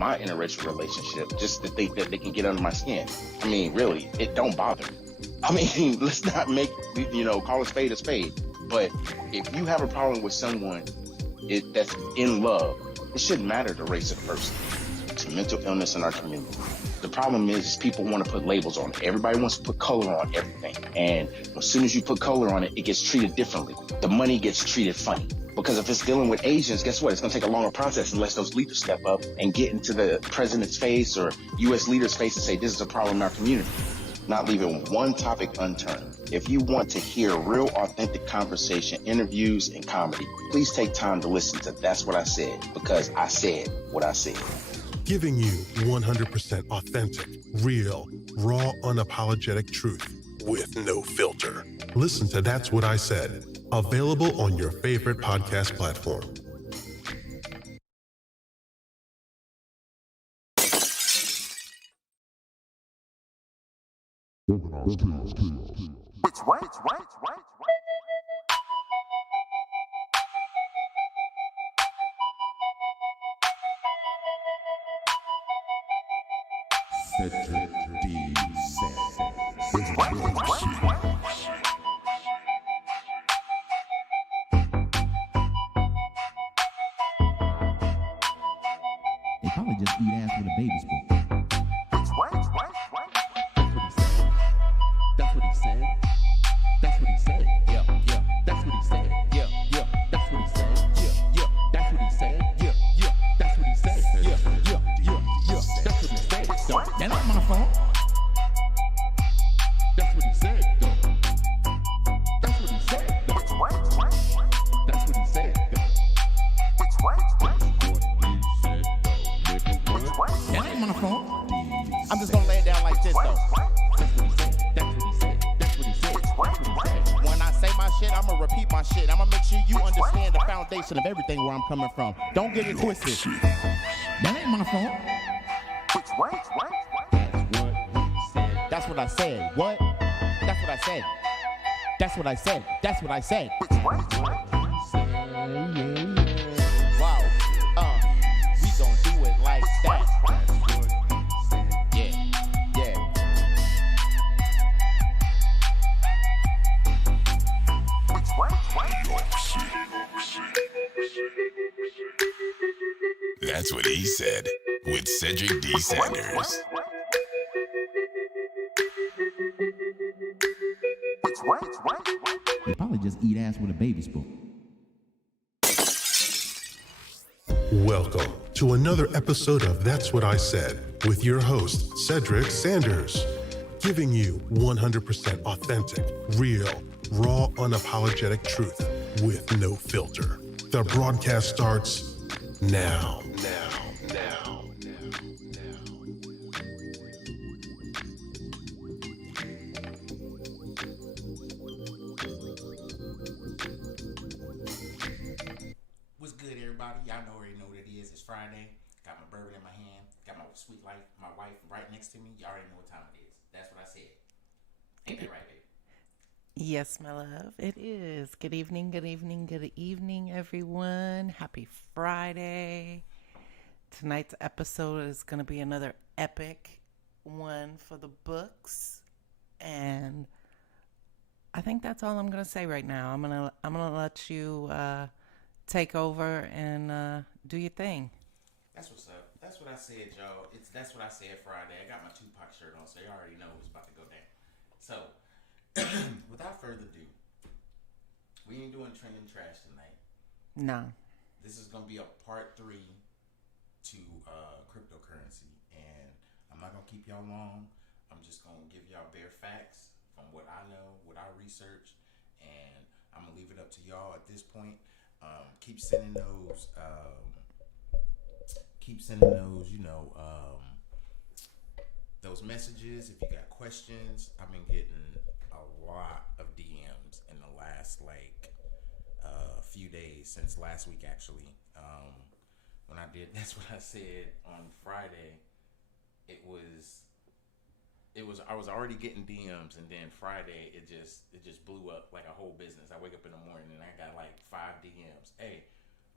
my interracial relationship just to think that they can get under my skin. I mean, really, it don't bother me. I mean, let's not make, call a spade a spade. But if you have a problem with someone that's in love, it shouldn't matter the race of the person. It's a mental illness in our community. The problem is people want to put labels on it. Everybody wants to put color on everything. And as soon as you put color on it, it gets treated differently. The money gets treated funny. Because if it's dealing with Asians, guess what? It's going to take a longer process unless those leaders step up and get into the president's face or U.S. leaders' face and say, this is a problem in our community. Not leaving one topic unturned. If you want to hear real, authentic conversation, interviews, and comedy, please take time to listen to That's What I Said, because I said what I said. Giving you 100% authentic, real, raw, unapologetic truth with no filter. Listen to That's What I Said, available on your favorite podcast platform. Which way? Cedric D. Which way? They probably just eat ass with a baby spoon. Which way? That's what he said. That's what he said. Yeah. That's what he said. Yeah. That's what he said. Yeah. That's what he said. Yeah. That's what he said. Yeah. That's what he said. So, that ain't my fault. That's what he said. That's what he said. Which way? That's what he said. Which way? Which way? That ain't my fault. I'm just gonna lay it down like this though. That's what he said. That's what he said. That's what he said. That's what he said. When I say my shit, I'ma repeat my shit. I'ma make sure you understand the foundation of everything where I'm coming from. Don't get it twisted. That ain't my fault. Which way? That's what I said. What? That's what I said. That's what I said. That's what I said. Which way? Wow. We gon' do it like that. Yeah. Which way? That's what he said with Cedric D. Sanders. Which way? They probably just eat ass with a baby spoon. Welcome to another episode of That's What I Said with your host, Cedric Sanders, giving you 100% authentic, real, raw, unapologetic truth with no filter. The broadcast starts now. What's good, everybody? Y'all already know what it is. It's Friday. Got my bourbon in my hand. Got my sweet life, my wife right next to me. Y'all already know what time it is. That's what I said. Ain't that right, baby? Yes, my love, it is. Good evening, everyone. Happy Friday. Tonight's episode is going to be another epic one for the books. And I think that's all I'm going to say right now. I'm going to let you take over and do your thing. That's what's up. That's what I said, y'all. That's what I said Friday. I got my Tupac shirt on, so you already know what's about to go down. So, without further ado, we ain't doing trending trash tonight. No. This is going to be a part 3 to cryptocurrency, and I'm not going to keep y'all long. I'm just going to give y'all bare facts from what I know, what I researched, and I'm going to leave it up to y'all at this point. Keep sending those, those messages if you got questions. I've been getting a lot of DMs in the last few days, since last week actually. When I did That's What I Said on Friday, I was already getting DMs, and then Friday it just blew up like a whole business. I wake up in the morning and I got like 5 DMs. Hey,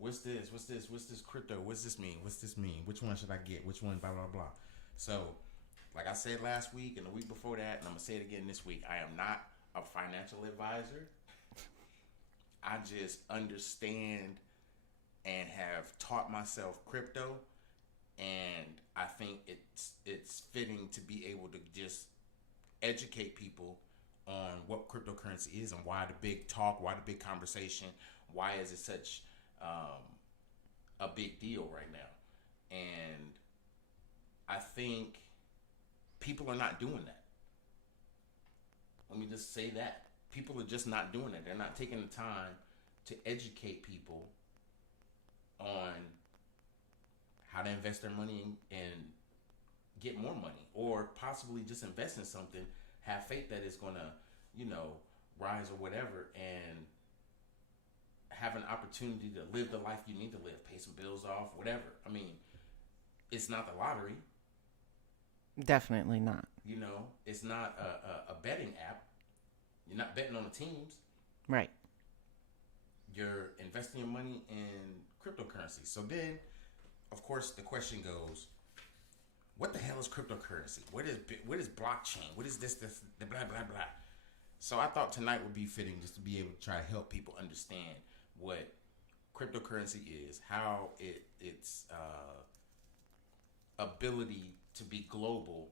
What's this? What's this? What's this crypto? What's this mean? What's this mean? Which one should I get? Which one? Blah blah blah. So, like I said last week and the week before that, and I'm gonna say it again this week. I am not a financial advisor. I just understand and have taught myself crypto, and I think it's fitting to be able to just educate people on what cryptocurrency is and why the big talk, why the big conversation, why is it such a big deal right now. And I think people are not doing that. Let me just say that. People are just not doing it. They're not taking the time to educate people on how to invest their money and get more money, or possibly just invest in something, have faith that it's going to, rise or whatever, and have an opportunity to live the life you need to live, pay some bills off, whatever. I mean, it's not the lottery. Definitely not. It's not a betting app. You're not betting on the teams. Right. You're investing your money in cryptocurrency. So then, of course, the question goes, what the hell is cryptocurrency? What is blockchain? What is this, the blah, blah, blah. So I thought tonight would be fitting just to be able to try to help people understand what cryptocurrency is, how its ability to be global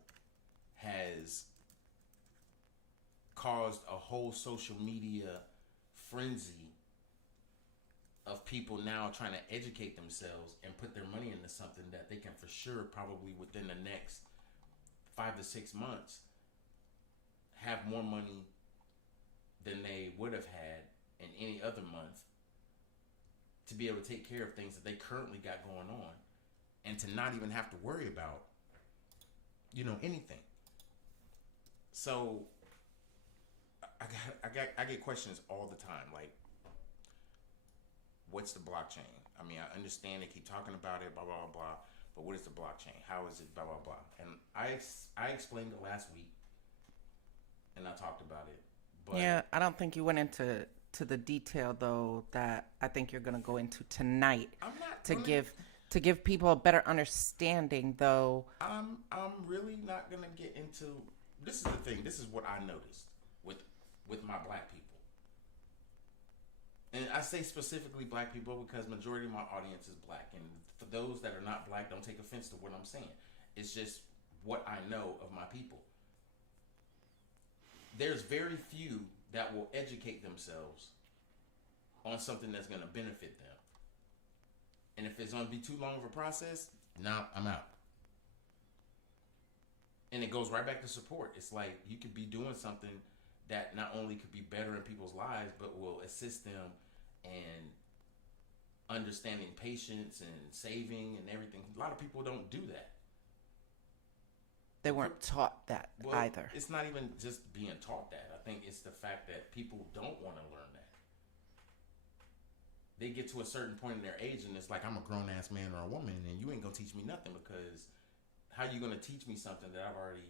has caused a whole social media frenzy of people now trying to educate themselves and put their money into something that they can for sure probably within the next 5 to 6 months have more money than they would have had in any other month to be able to take care of things that they currently got going on, and to not even have to worry about anything. So I get questions all the time, like, what's the blockchain? I mean, I understand they keep talking about it, blah, blah, blah, blah, but what is the blockchain? How is it, blah, blah, blah? And I explained it last week, and I talked about it. But yeah, I don't think you went into the detail, though, that I think you're going to go into tonight. I'm not to give people a better understanding, though. I'm really not going to get into, this is the thing, this is what I noticed with my black people. And I say specifically black people because majority of my audience is black. And for those that are not black, don't take offense to what I'm saying. It's just what I know of my people. There's very few that will educate themselves on something that's going to benefit them. And if it's going to be too long of a process, I'm out. And it goes right back to support. It's like you could be doing something that not only could be better in people's lives, but will assist them in understanding patience and saving and everything. A lot of people don't do that. They weren't taught that either. It's not even just being taught that. I think it's the fact that people don't want to learn that. They get to a certain point in their age and it's like, I'm a grown-ass man or a woman and you ain't going to teach me nothing, because how you going to teach me something that I've already,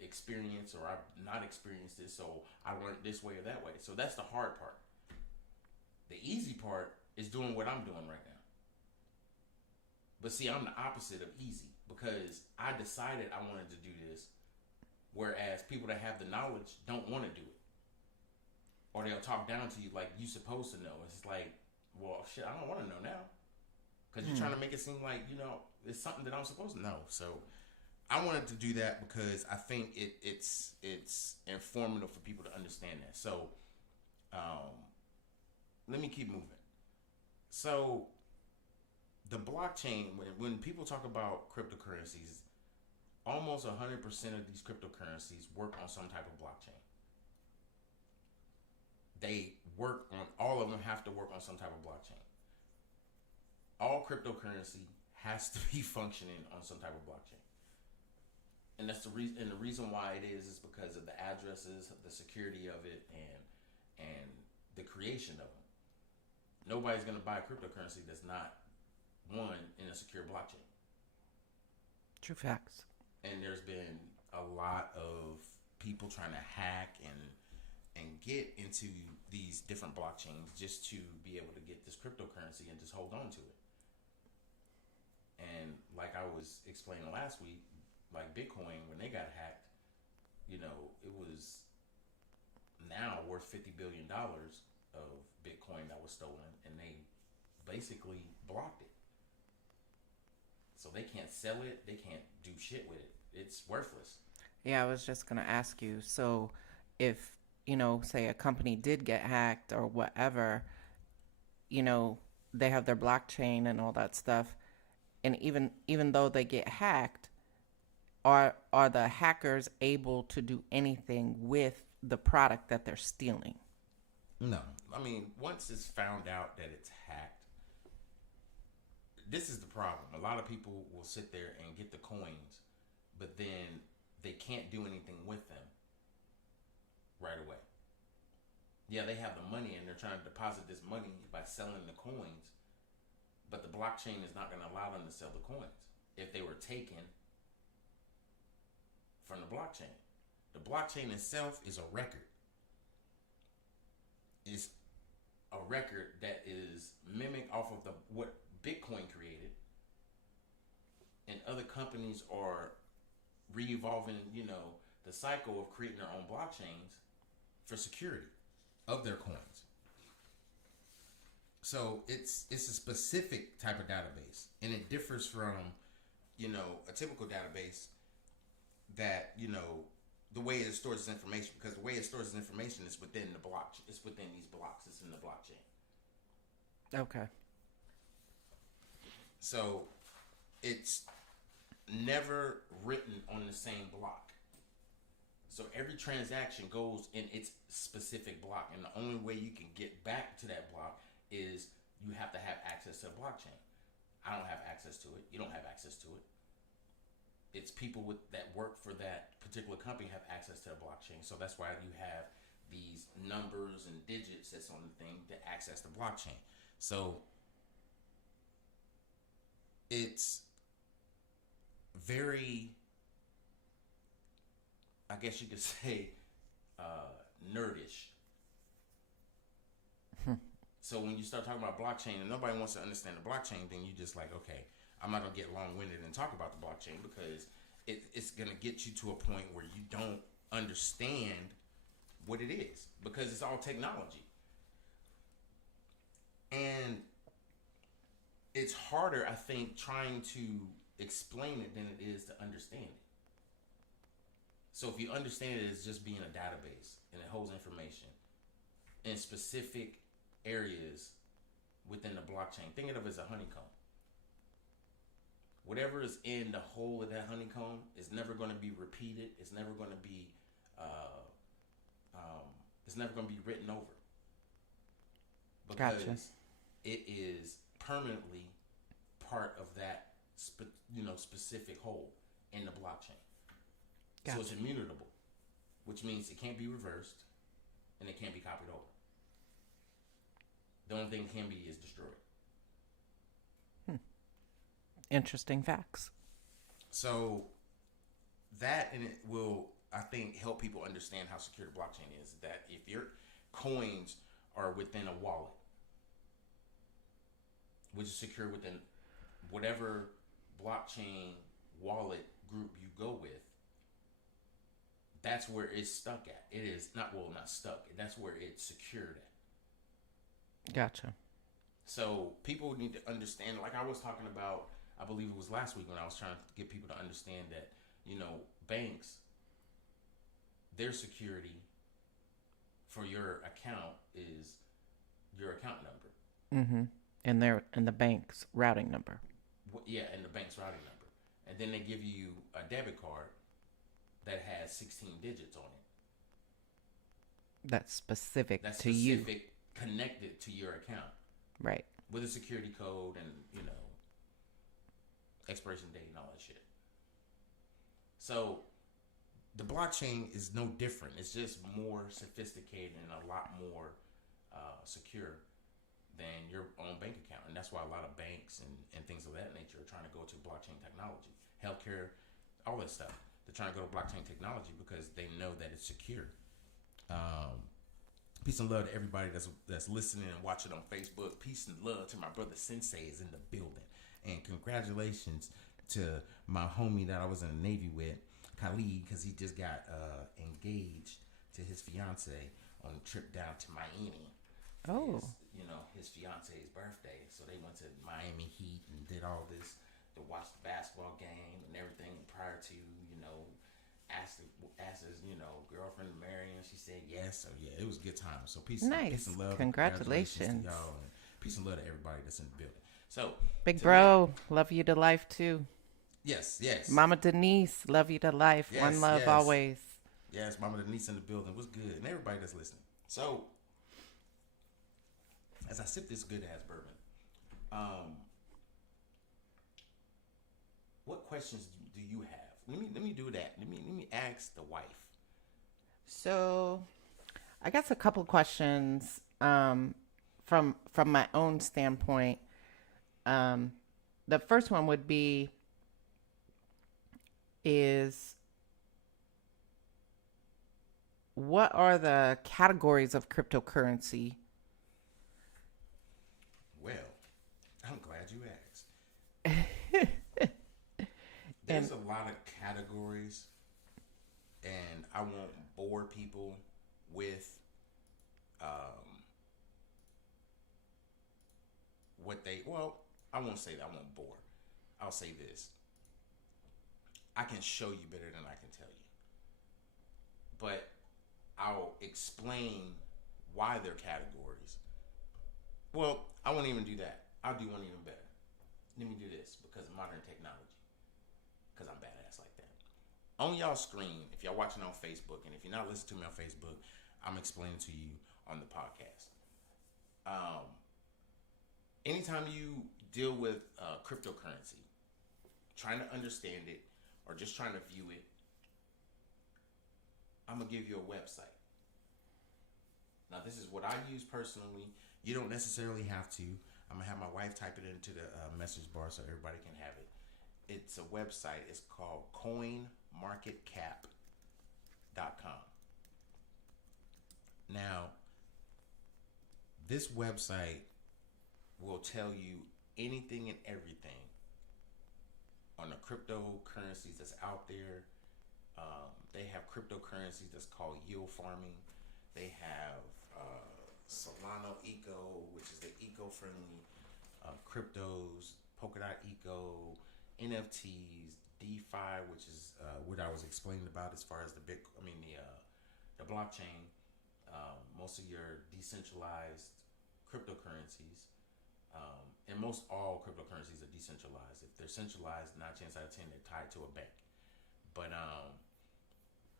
experienced, or I've not experienced this, so I learned this way or that way. So that's the hard part. The easy part is doing what I'm doing right now. But see, I'm the opposite of easy, because I decided I wanted to do this, whereas people that have the knowledge don't want to do it. Or they'll talk down to you like you supposed to know. It's like, well, shit, I don't want to know now. Because you're trying to make it seem like, it's something that I'm supposed to know. So I wanted to do that because I think it's informative for people to understand that. So let me keep moving. So the blockchain, when people talk about cryptocurrencies, almost 100% of these cryptocurrencies work on some type of blockchain. All of them have to work on some type of blockchain. All cryptocurrency has to be functioning on some type of blockchain. And that's the reason. And the reason why it is because of the addresses, the security of it, and the creation of them. Nobody's going to buy a cryptocurrency that's not in a secure blockchain. True facts. And there's been a lot of people trying to hack and get into these different blockchains just to be able to get this cryptocurrency and just hold on to it. And like I was explaining last week, like Bitcoin, when they got hacked, you know, it was now worth $50 billion of Bitcoin that was stolen, and they basically blocked it. So they can't sell it, they can't do shit with it. It's worthless. Yeah, I was just going to ask you. So if, say a company did get hacked or whatever, they have their blockchain and all that stuff. And even though they get hacked, are the hackers able to do anything with the product that they're stealing? No. I mean, once it's found out that it's hacked, this is the problem. A lot of people will sit there and get the coins, but then they can't do anything with them right away. Yeah, they have the money and they're trying to deposit this money by selling the coins, but the blockchain is not going to allow them to sell the coins if they were taken from the blockchain. The blockchain itself is a record. It's a record that is mimicked off of what Bitcoin created, and other companies are re-evolving, the cycle of creating their own blockchains for security of their coins. So it's a specific type of database, and it differs from, a typical database that, the way it stores its information, because the way it stores its information is within the block. It's within these blocks. It's in the blockchain. Okay. So it's never written on the same block. So every transaction goes in its specific block, and the only way you can get back to that block is you have to have access to the blockchain. I don't have access to it. You don't have access to it. It's people that work for that particular company have access to the blockchain. So that's why you have these numbers and digits that's on the thing to access the blockchain. So it's very, I guess you could say, nerdish. So when you start talking about blockchain and nobody wants to understand the blockchain, then you just like, okay, I'm not going to get long-winded and talk about the blockchain, because it's going to get you to a point where you don't understand what it is, because it's all technology. And it's harder, I think, trying to explain it than it is to understand it. So if you understand it as just being a database and it holds information in specific areas within the blockchain, think of it as a honeycomb. Whatever is in the hole of that honeycomb is never going to be repeated. It's never going to be written over, because Gotcha. It is permanently part of that specific hole in the blockchain. Gotcha. So it's immutable, which means it can't be reversed and it can't be copied over. The only thing it can be is destroyed. Interesting facts. So that, and it will, I think, help people understand how secure the blockchain is. That if your coins are within a wallet, which is secure within whatever blockchain wallet group you go with, that's where it's stuck at. It is not stuck. That's where it's secured at. Gotcha. So people need to understand, like I was talking about, I believe it was last week when I was trying to get people to understand that, banks, their security for your account is your account number. Mm-hmm. And the bank's routing number. Yeah, and the bank's routing number. And then they give you a debit card that has 16 digits on it. That's specific to you. Connected to your account. Right. With a security code and, expiration date and all that shit. So the blockchain is no different. It's just more sophisticated and a lot more secure than your own bank account. And that's why a lot of banks and things of that nature are trying to go to blockchain technology. Healthcare, all that stuff. They're trying to go to blockchain technology because they know that it's secure. Peace and love to everybody that's listening and watching on Facebook. Peace and love to my brother Sensei is in the building. And congratulations to my homie that I was in the Navy with, Khalid, because he just got engaged to his fiance on a trip down to Miami. Oh. His fiance's birthday. So they went to Miami Heat and did all this to watch the basketball game and everything prior to, asked his, girlfriend to marry him. She said yes. So yeah, it was a good time. So peace and love. Congratulations. To y'all, and peace and love to everybody that's in the building. So big bro, love you to life too. Yes. Mama Denise, love you to life. Yes, One love yes. always. Yes, Mama Denise in the building. What's good? And everybody that's listening. So as I sip this good ass bourbon, what questions do you have? Let me do that. Let me ask the wife. So, I guess a couple questions from my own standpoint. The first one would be is what are the categories of cryptocurrency? Well, I'm glad you asked. There's a lot of categories, and I won't bore people with what they. Well, I won't say that. I won't bore. I'll say this. I can show you better than I can tell you, but I'll explain why they're categories. Well, I won't even do that. I'll do one even better. Let me do this because of modern technology. Because I'm badass like that. On y'all screen, if y'all watching on Facebook, and if you're not listening to me on Facebook, I'm explaining to you on the podcast. Anytime you deal with cryptocurrency, trying to understand it, or just trying to view it, I'm going to give you a website. Now, this is what I use personally. You don't necessarily have to. I'm going to have my wife type it into the message bar so everybody can have it. It's a website. It's called coinmarketcap.com. Now, this website will tell you anything and everything on the cryptocurrencies that's out there. They have cryptocurrencies that's called yield farming. They have Solana Eco, which is the eco-friendly cryptos, Polkadot Eco, NFTs, DeFi, which is what I was explaining about as far as the blockchain. Most of your decentralized cryptocurrencies, and most all cryptocurrencies are decentralized. If they're centralized, 9 times out of 10 they're tied to a bank. But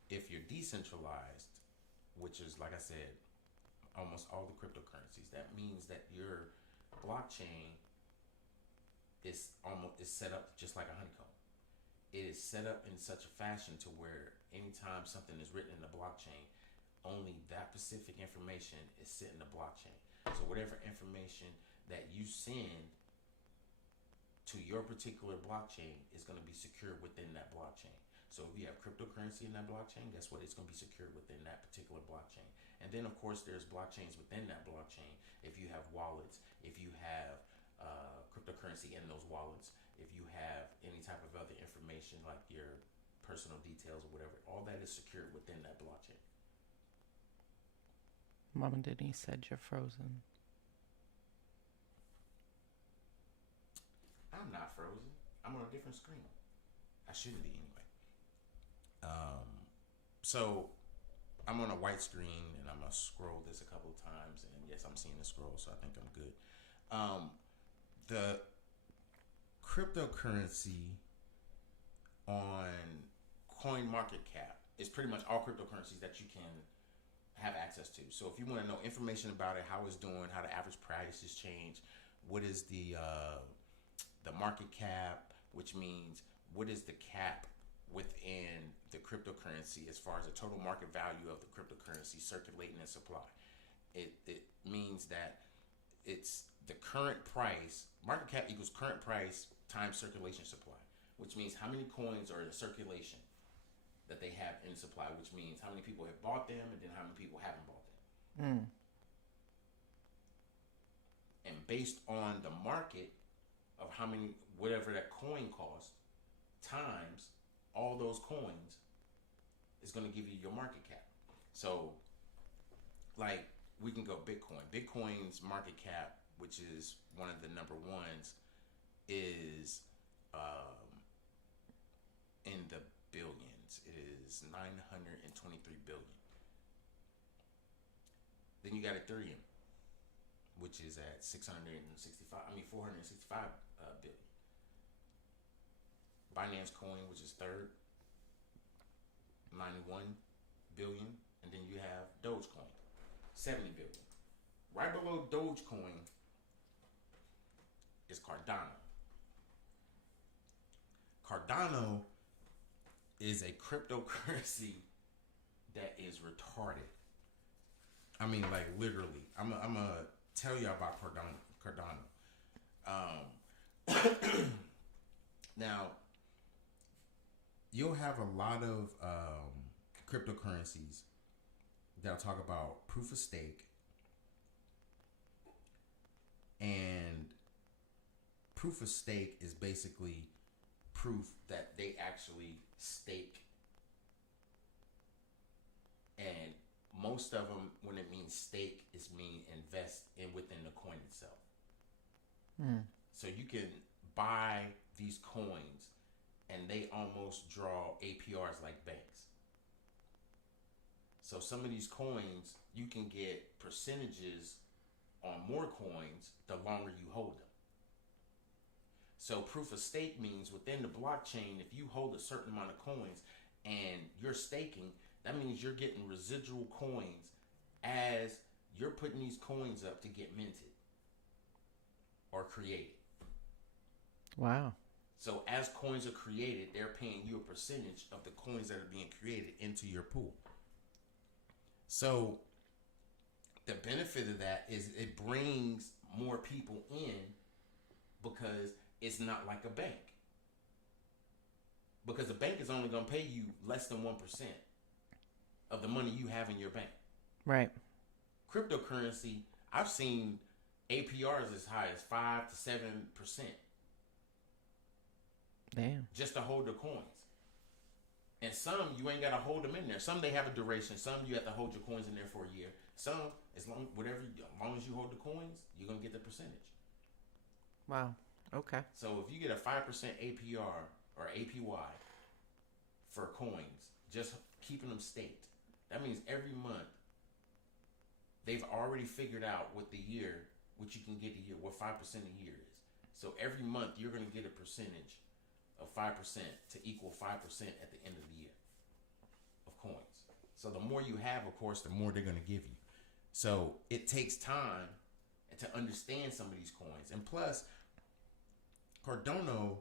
if you're decentralized, which is, like I said, almost all the cryptocurrencies, that means that your blockchain is set up just like a honeycomb. It is set up in such a fashion to where anytime something is written in the blockchain, only that specific information is set in the blockchain. So whatever information that you send to your particular blockchain is going to be secured within that blockchain. So if you have cryptocurrency in that blockchain, guess what? It's going to be secured within that particular blockchain. And then, of course, there's blockchains within that blockchain. If you have wallets, if you have cryptocurrency in those wallets, if you have any type of other information like your personal details or whatever, all that is secured within that blockchain. Mama Denise said you're frozen. I'm not frozen. I'm on a different screen. I shouldn't be anyway. So I'm on a white screen and I'm gonna scroll this a couple of times, and yes, I'm seeing the scroll, so I think I'm good. The cryptocurrency on CoinMarketCap is pretty much all cryptocurrencies that you can have access to. So if you want to know information about it, how it's doing, how the average prices change, what is the market cap, which means what is the cap within the cryptocurrency as far as the total market value of the cryptocurrency circulating in supply. It means that it's the current price. Market cap equals current price times circulation supply, which means how many coins are in circulation that they have in supply, which means how many people have bought them and then how many people haven't bought them. And based on the market of how many, whatever that coin costs, times all those coins is going to give you your market cap. So, like, we can go Bitcoin. Bitcoin's market cap, which is one of the number ones, is in the billions. It is 923 billion. Then you got Ethereum, which is at 465 billion. Binance Coin, which is third, 91 billion. And then you have Dogecoin, 70 billion. Right below Dogecoin is Cardano. Cardano is a cryptocurrency that is retarded. I mean, like, literally. I'm gonna tell you about Cardano. Now, you'll have a lot of cryptocurrencies that'll talk about proof of stake. And proof of stake is basically proof that they actually stake. And most of them, when it means stake, is mean invest in within the coin itself. So you can buy these coins and they almost draw APRs like banks. So some of these coins, you can get percentages on more coins the longer you hold them. So proof of stake means within the blockchain, if you hold a certain amount of coins and you're staking, that means you're getting residual coins as you're putting these coins up to get minted or created. Wow. So as coins are created, they're paying you a percentage of the coins that are being created into your pool. So the benefit of that is it brings more people in because it's not like a bank. Because a bank is only going to pay you less than 1% of the money you have in your bank. Right. Cryptocurrency, I've seen APRs as high as 5 to 7%. Damn. Just to hold the coins. And some you ain't gotta hold them in there. Some they have a duration. Some you have to hold your coins in there for a year. Some as long as you hold the coins, you're gonna get the percentage. Wow. Okay. So if you get a 5% APR or APY for coins, just keeping them staked, that means every month they've already figured out what you can get a year, what 5% a year is. So every month you're gonna get a percentage of 5% to equal 5% at the end of the year of coins. So the more you have, of course, the more they're going to give you. So it takes time to understand some of these coins. And plus, Cardano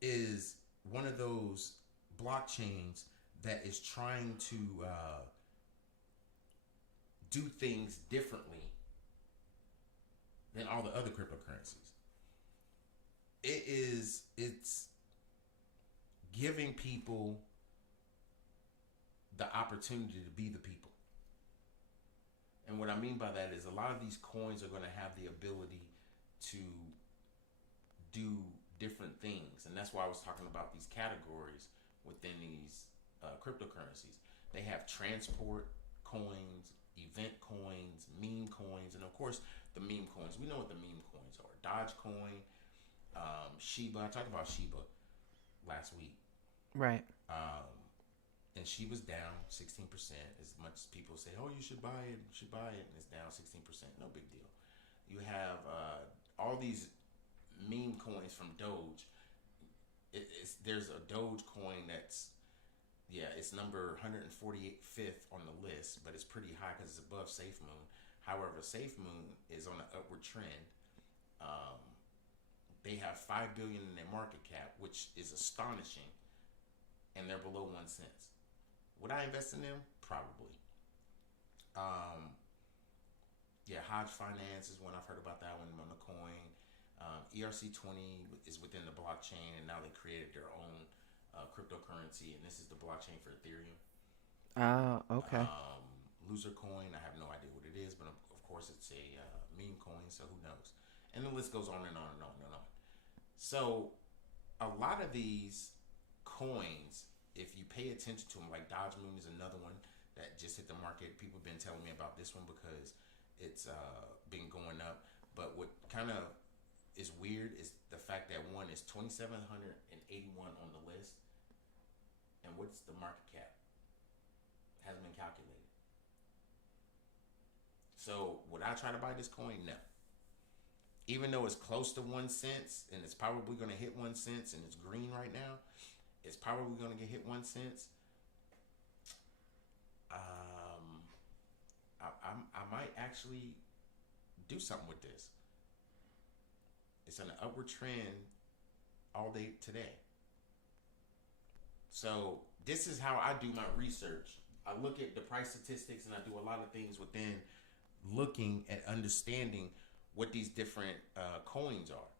is one of those blockchains that is trying to do things differently than all the other cryptocurrencies. It's giving people the opportunity to be the people. And what I mean by that is a lot of these coins are going to have the ability to do different things. And that's why I was talking about these categories within these cryptocurrencies. They have transport coins, event coins, meme coins, and of course the meme coins. We know what the meme coins are. Dogecoin, Shiba. I talked about Shiba last week. Right. And Shiba's down 16%. As much as people say, oh, you should buy it, and it's down 16%. No big deal. You have all these meme coins from Doge. There's a Doge coin that's, it's number 145th on the list, but it's pretty high because it's above Safe Moon. However, Safe Moon is on an upward trend. They have $5 billion in their market cap, which is astonishing, and they're below 1 cent. Would I invest in them? Probably. Hodge Finance is one. I've heard about that one on the coin. ERC20 is within the blockchain, and now they created their own cryptocurrency, and this is the blockchain for Ethereum. Oh, okay. loser coin. I have no idea what it is, but of course it's a meme coin, so who knows? And the list goes on and on and on and on. So a lot of these coins, if you pay attention to them, like Dodge Moon is another one that just hit the market. People have been telling me about this one because it's been going up. But what kind of is weird is the fact that one is 2,781 on the list. And what's the market cap? Hasn't been calculated. So would I try to buy this coin? No. Even though it's close to 1 cent and it's probably going to hit 1 cent and it's green right now, it's probably going to get hit 1 cent. I might actually do something with this. It's on an upward trend all day today. So this is how I do my research. I look at the price statistics and I do a lot of things within looking at understanding what these different coins are.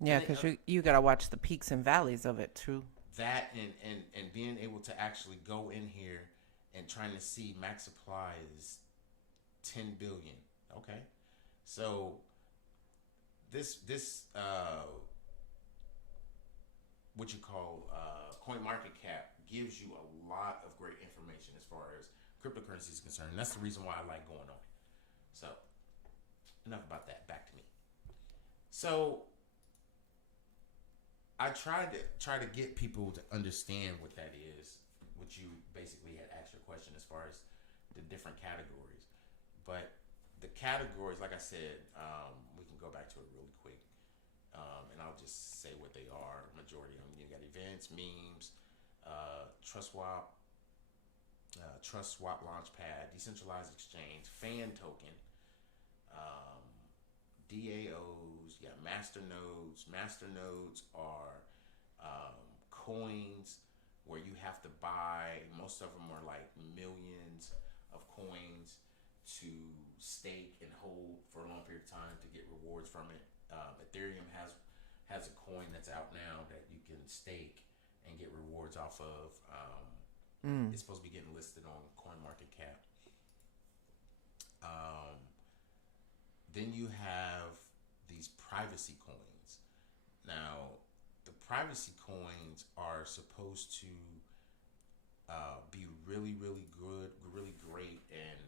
Yeah, because you got to watch the peaks and valleys of it too. That and being able to actually go in here and trying to see max supply is 10 billion. Okay. So this what you call coin market cap gives you a lot of great information as far as cryptocurrency is concerned. And that's the reason why I like going on it. So enough about that. Back to me. So I try to get people to understand what that is, which you basically had asked your question as far as the different categories. But the categories, like I said, we can go back to it really quick. And I'll just say what they are. Majority of them. You got events, memes, Trust Swap Launchpad, Decentralized Exchange, Fan Token, DAOs, you got masternodes. Masternodes are coins where you have to buy, most of them are like millions of coins to stake and hold for a long period of time to get rewards from it. Ethereum has a coin that's out now that you can stake and get rewards off of. It's supposed to be getting listed on CoinMarketCap. Then you have these privacy coins. Now, the privacy coins are supposed to be really, really good, really great, and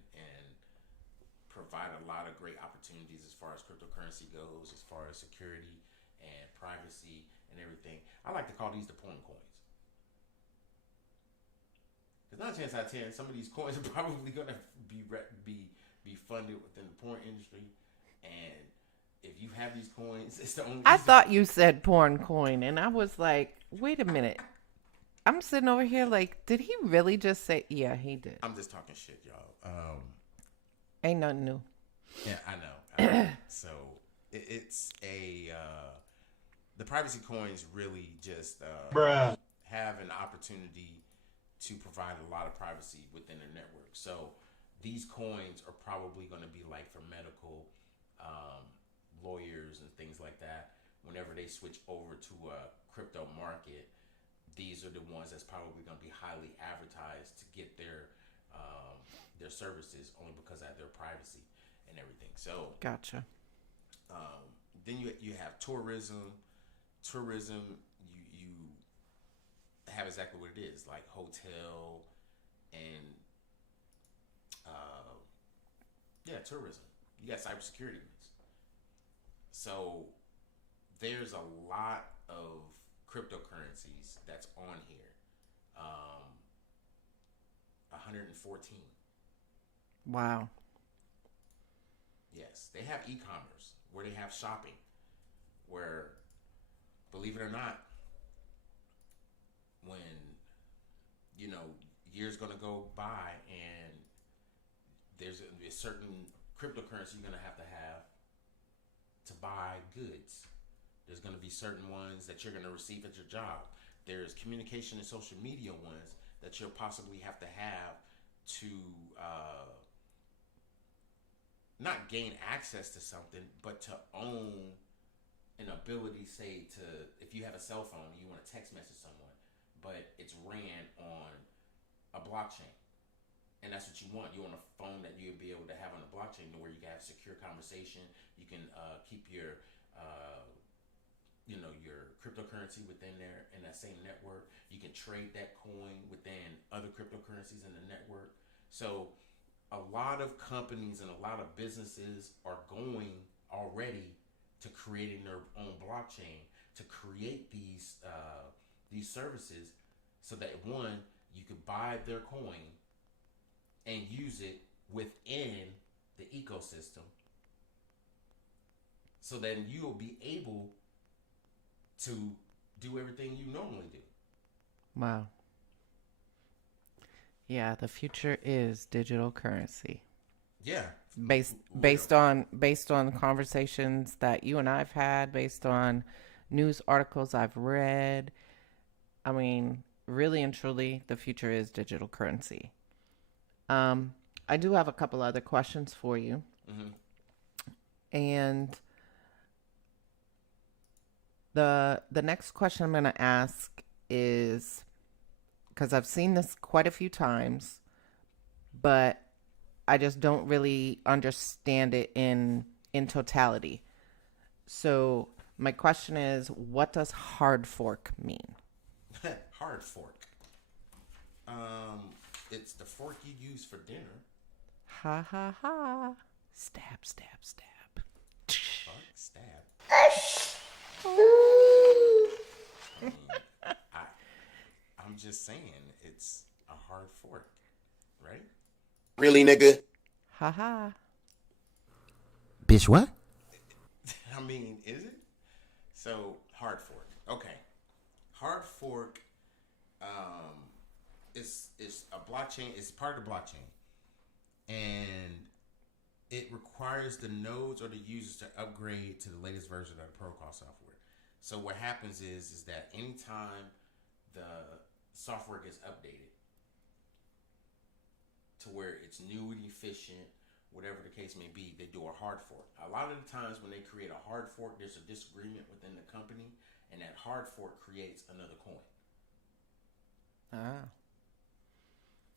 provide a lot of great opportunities as far as cryptocurrency goes, as far as security and privacy and everything. I like to call these the porn coins. There's not a chance out of 10 some of these coins are probably going to be funded within the porn industry. And if you have these coins, it's the only. I thought you said porn coin, and I was like, wait a minute. I'm sitting over here like, did he really just say? Yeah, he did. I'm just talking shit, y'all. Ain't nothing new. Yeah, I know. So it's the privacy coins really just have an opportunity to provide a lot of privacy within their network. So these coins are probably going to be like for medical lawyers and things like that. Whenever they switch over to a crypto market, these are the ones that's probably going to be highly advertised to get their services, only because of their privacy and everything. So gotcha. Then you have tourism. Tourism, you have exactly what it is, like hotel and tourism. You got cybersecurity ones. So there's a lot of cryptocurrencies that's on here. 114. Wow. Yes, they have e-commerce where they have shopping, where, believe it or not, when years gonna go by and there's a certain cryptocurrency you're gonna have to buy goods. There's gonna be certain ones that you're gonna receive at your job. There's communication and social media ones that you'll possibly have to not gain access to something, but to own an ability, say, to, if you have a cell phone and you want to text message someone, but it's ran on a blockchain. And that's what you want. You want a phone that you'll be able to have on the blockchain where you can have secure conversation. You can keep your, your cryptocurrency within there in that same network. You can trade that coin within other cryptocurrencies in the network. So a lot of companies and a lot of businesses are going already to creating their own blockchain to create these services so that one, you could buy their coin and use it within the ecosystem, so then you'll be able to do everything you normally do. Wow. Yeah, the future is digital currency. Yeah. Based on conversations that you and I've had, based on news articles I've read. I mean, really and truly, the future is digital currency. I do have a couple other questions for you. Mm-hmm. And the next question I'm going to ask is, because I've seen this quite a few times, but I just don't really understand it in totality. So my question is, what does hard fork mean? Hard fork. It's the fork you use for dinner. Ha ha ha. Stab, stab, stab. Fuck, stab. I'm just saying, it's a hard fork, right? Really, nigga? Ha ha. Bitch, what? I mean, is it? So, hard fork. Okay. Hard fork is a blockchain. It's part of the blockchain. And it requires the nodes or the users to upgrade to the latest version of the protocol software. So what happens is that anytime the software gets updated to where it's new and efficient, whatever the case may be, they do a hard fork. A lot of the times when they create a hard fork, there's a disagreement within the company, and that hard fork creates another coin. Ah.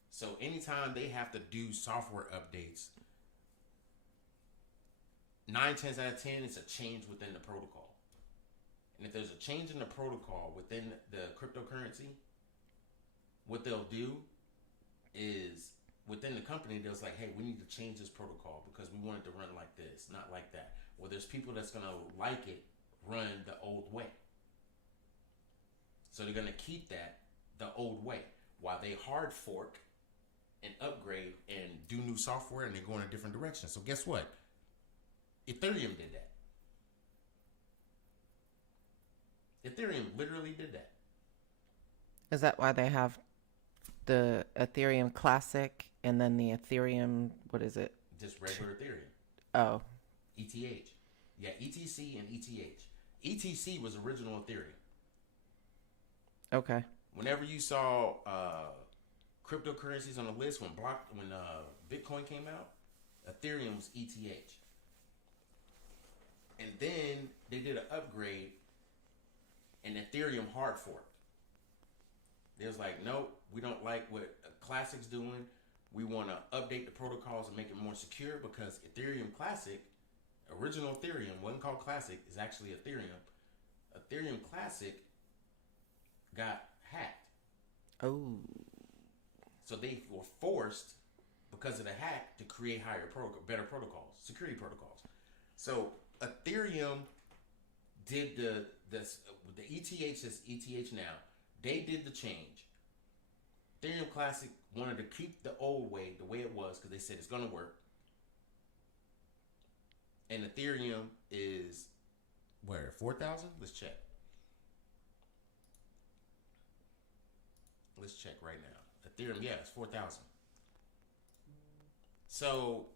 So anytime they have to do software updates, 9 times out of 10, it's a change within the protocol. And if there's a change in the protocol within the cryptocurrency, what they'll do is within the company, they'll say, hey, we need to change this protocol because we want it to run like this, not like that. Well, there's people that's going to like it run the old way. So they're going to keep that the old way while they hard fork and upgrade and do new software, and they go in a different direction. So guess what? Ethereum did that. Ethereum literally did that. Is that why they have the Ethereum Classic and then the Ethereum, what is it? Just regular Ethereum. Oh. ETH. Yeah, ETC and ETH. ETC was original Ethereum. Okay. Whenever you saw cryptocurrencies on the list when Bitcoin came out, Ethereum was ETH. And then they did an upgrade and Ethereum hard forked. They was like, nope, we don't like what Classic's doing. We want to update the protocols and make it more secure because Ethereum Classic, original Ethereum, wasn't called Classic, is actually Ethereum. Ethereum Classic got hacked. Oh. So they were forced, because of the hack, to create better protocols, security protocols. So Ethereum did the ETH is ETH now. They did the change. Ethereum Classic wanted to keep the old way, the way it was, because they said it's going to work. And Ethereum is, where, 4,000? Let's check. Let's check right now. Ethereum, yeah, it's 4,000. So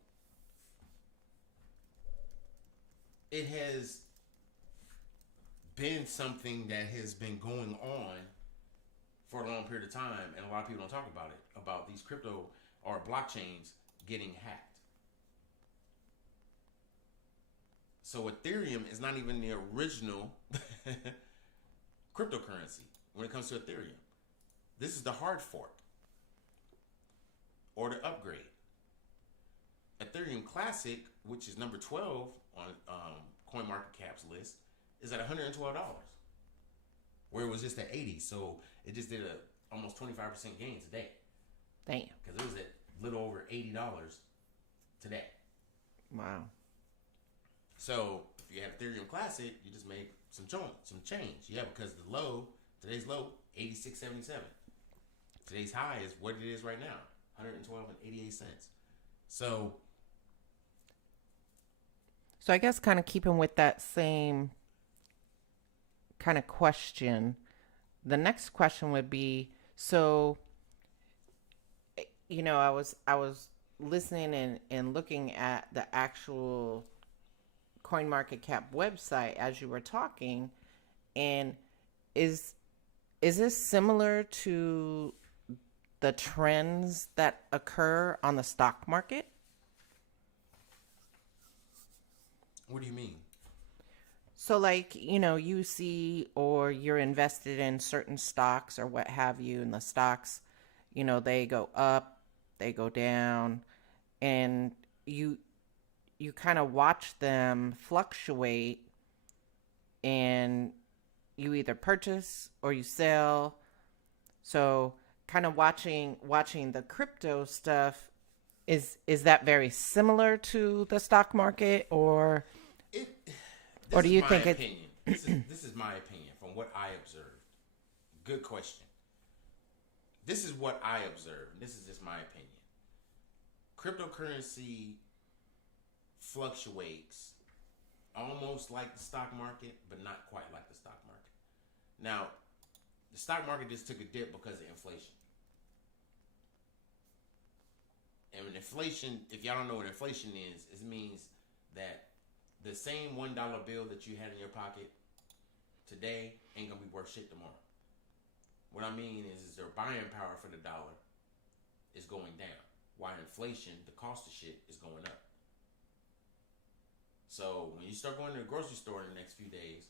it has been something that has been going on for a long period of time, and a lot of people don't talk about it, about these crypto or blockchains getting hacked. So Ethereum is not even the original cryptocurrency when it comes to Ethereum. This is the hard fork. or to upgrade. Ethereum Classic, which is number 12 on CoinMarketCap's list, is at $112, where it was just at 80. So it just did a almost 25% gain today. Damn. Because it was at a little over $80 today. Wow. So if you have Ethereum Classic, you just make some change. Yeah, because today's low, 86.77. Today's high is what it is right now, 112.88 cents. So I guess kind of keeping with that same kind of question, the next question would be, so, you know, I was listening and looking at the actual CoinMarketCap website as you were talking, and is this similar to the trends that occur on the stock market? what do you mean? So, like, you know, you see or you're invested in certain stocks or what have you, and the stocks, you know, they go up, they go down, and you kind of watch them fluctuate, and you either purchase or you sell. So kind of watching the crypto stuff, is that very similar to the stock market, or do you think it's... This is my opinion from what I observed. Good question. This is what I observed. This is just my opinion. Cryptocurrency fluctuates almost like the stock market, but not quite like the stock market. Now, the stock market just took a dip because of inflation. And when inflation, if y'all don't know what inflation is, it means that the same $1 bill that you had in your pocket today ain't gonna be worth shit tomorrow. What I mean is their buying power for the dollar is going down, while inflation, the cost of shit, is going up. So when you start going to the grocery store in the next few days,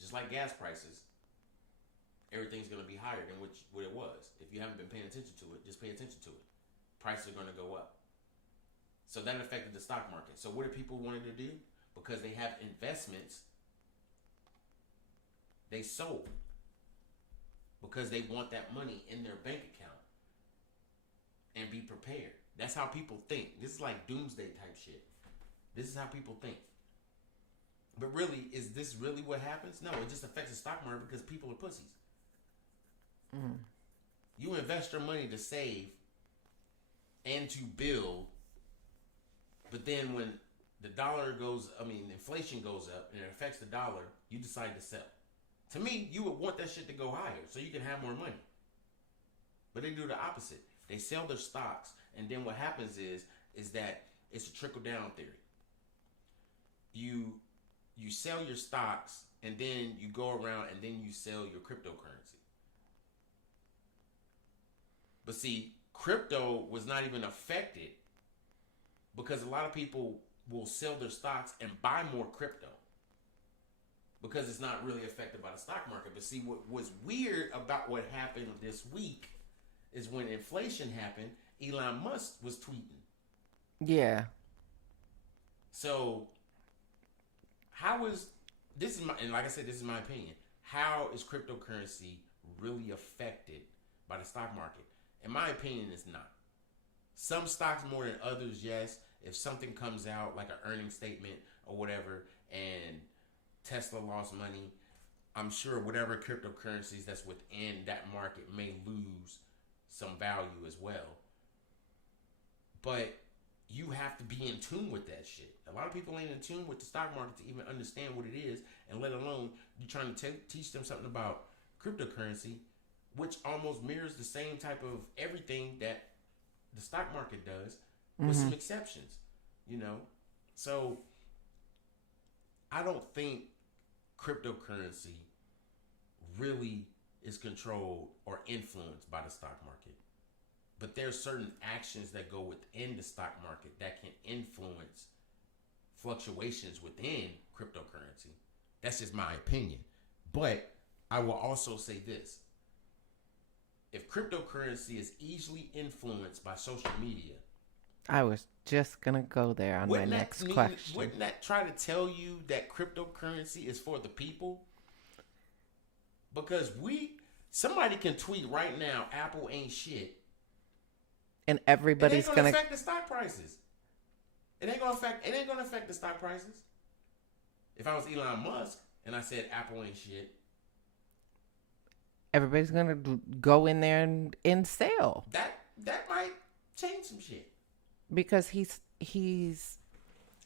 just like gas prices, everything's going to be higher than what it was. If you haven't been paying attention to it, just pay attention to it. Prices are going to go up. So that affected the stock market. So what do people wanted to do? Because they have investments, they sold. Because they want that money in their bank account and be prepared. That's how people think. This is like doomsday type shit. This is how people think. But really, is this really what happens? No, it just affects the stock market because people are pussies. Mm. You invest your money to save and to build, but then when the inflation goes up and it affects the dollar, you decide to sell. To me, you would want that shit to go higher so you can have more money. But they do the opposite. They sell their stocks, and then what happens is that it's a trickle-down theory. You sell your stocks, and then you go around, and then you sell your cryptocurrency. But see, crypto was not even affected because a lot of people will sell their stocks and buy more crypto because it's not really affected by the stock market. But see, what was weird about what happened this week is when inflation happened, Elon Musk was tweeting. Yeah. So and like I said, this is my opinion. How is cryptocurrency really affected by the stock market? In my opinion, it's not. Some stocks more than others, yes. If something comes out like an earnings statement or whatever, and Tesla lost money, I'm sure whatever cryptocurrencies that's within that market may lose some value as well. But you have to be in tune with that shit. A lot of people ain't in tune with the stock market to even understand what it is, and let alone you trying to teach them something about cryptocurrency, which almost mirrors the same type of everything that the stock market does, with some exceptions, you know? So I don't think cryptocurrency really is controlled or influenced by the stock market. But there's certain actions that go within the stock market that can influence fluctuations within cryptocurrency. That's just my opinion. But I will also say this. if cryptocurrency is easily influenced by social media, I was just gonna go there on my next question. Wouldn't that try to tell you that cryptocurrency is for the people? Because somebody can tweet right now, Apple ain't shit, and everybody's it ain't gonna affect the stock prices. It ain't gonna affect the stock prices. If I was Elon Musk and I said Apple ain't shit, everybody's gonna go in there and sell. That might change some shit. Because he's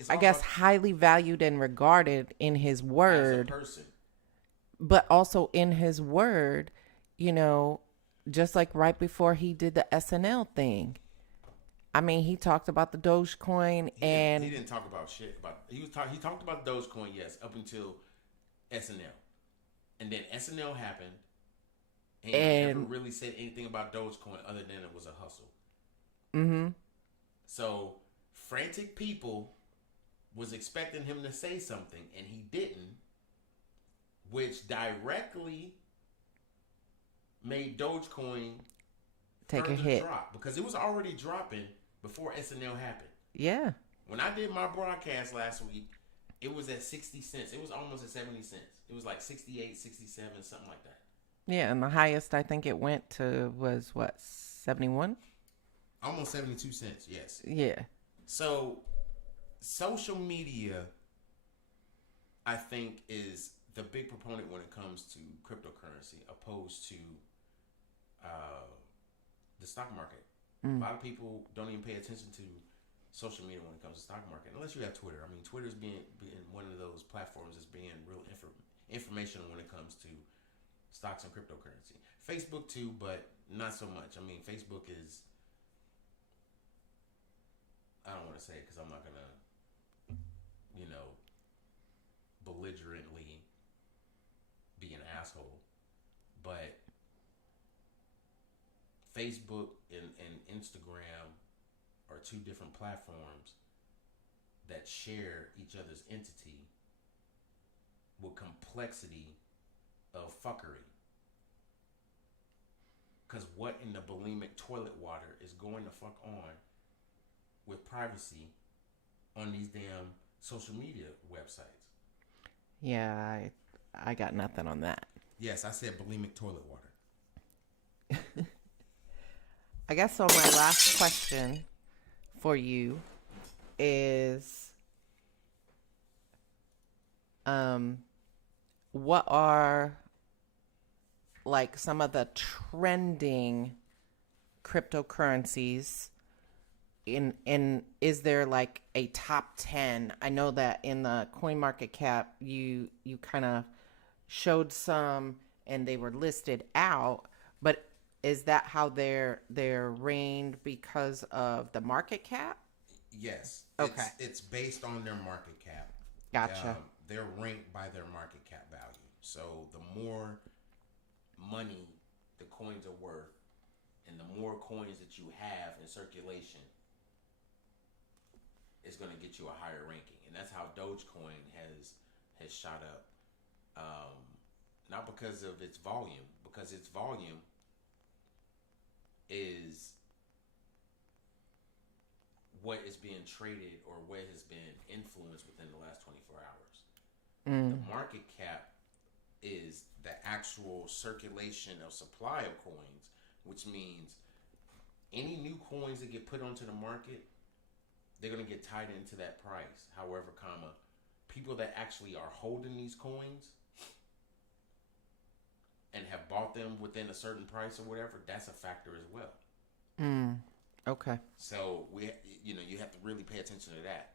I guess highly valued and regarded in his word. As a person. But also in his word, you know, just like right before he did the SNL thing. I mean, he talked about the Dogecoin and he didn't talk about shit he talked about Dogecoin, yes, up until SNL. And then SNL happened and he never really said anything about Dogecoin other than it was a hustle. Mm-hmm. So frantic people was expecting him to say something and he didn't, which directly made Dogecoin take a hit. Drop because it was already dropping before SNL happened. Yeah. When I did my broadcast last week, it was at 60 cents. It was almost at 70 cents. It was like 68, 67, something like that. Yeah, and the highest I think it went to was what, 71? Almost 72 cents, yes. Yeah. So, social media, I think, is the big proponent when it comes to cryptocurrency, opposed to the stock market. A lot of people don't even pay attention to social media when it comes to stock market, unless you have Twitter. I mean, Twitter's being one of those platforms that's being real informational when it comes to stocks and cryptocurrency. Facebook too, but not so much. I mean, Facebook is, I don't want to say it because I'm not gonna, belligerently be an asshole, but Facebook and Instagram are two different platforms that share each other's entity with complexity of fuckery. Because what in the bulimic toilet water is going to fuck on with privacy on these damn social media websites? Yeah, I got nothing on that. Yes, I said bulimic toilet water. I guess so. My last question for you is, what are like some of the trending cryptocurrencies? In is there like a top 10? I know that in the CoinMarketCap you kind of showed some and they were listed out, but is that how they're ranked because of the market cap? Yes. Okay. It's based on their market cap. Gotcha. They're ranked by their market cap value. So the more money the coins are worth and the more coins that you have in circulation, it's going to get you a higher ranking. And that's how Dogecoin has shot up. Not because of its volume, because its volume is what is being traded or what has been influenced within the last 24 hours. The market cap is the actual circulation of supply of coins, which means any new coins that get put onto the market, they're going to get tied into that price. However, people that actually are holding these coins and have bought them within a certain price or whatever, that's a factor as well. Okay. So you have to really pay attention to that.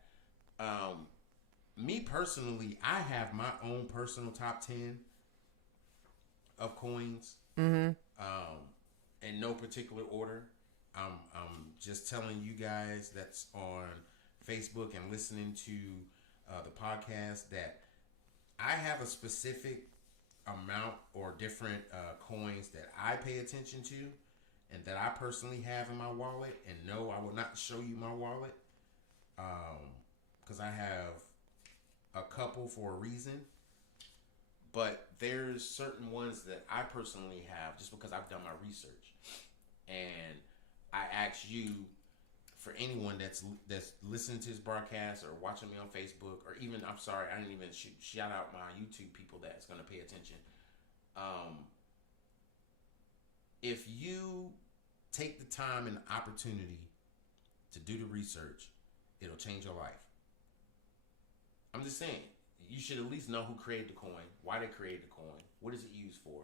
Me personally, I have my own personal top 10 of coins. In no particular order. I'm just telling you guys that's on Facebook and listening to the podcast that I have a specific amount or different coins that I pay attention to and that I personally have in my wallet. And no, I will not show you my wallet because I have a couple for a reason. But there's certain ones that I personally have just because I've done my research. And I ask you, for anyone that's listening to this broadcast or watching me on Facebook, or even, I'm sorry, I didn't even shout out my YouTube people that's going to pay attention. If you take the time and the opportunity to do the research, it'll change your life. I'm just saying, you should at least know who created the coin, why they created the coin, what is it used for.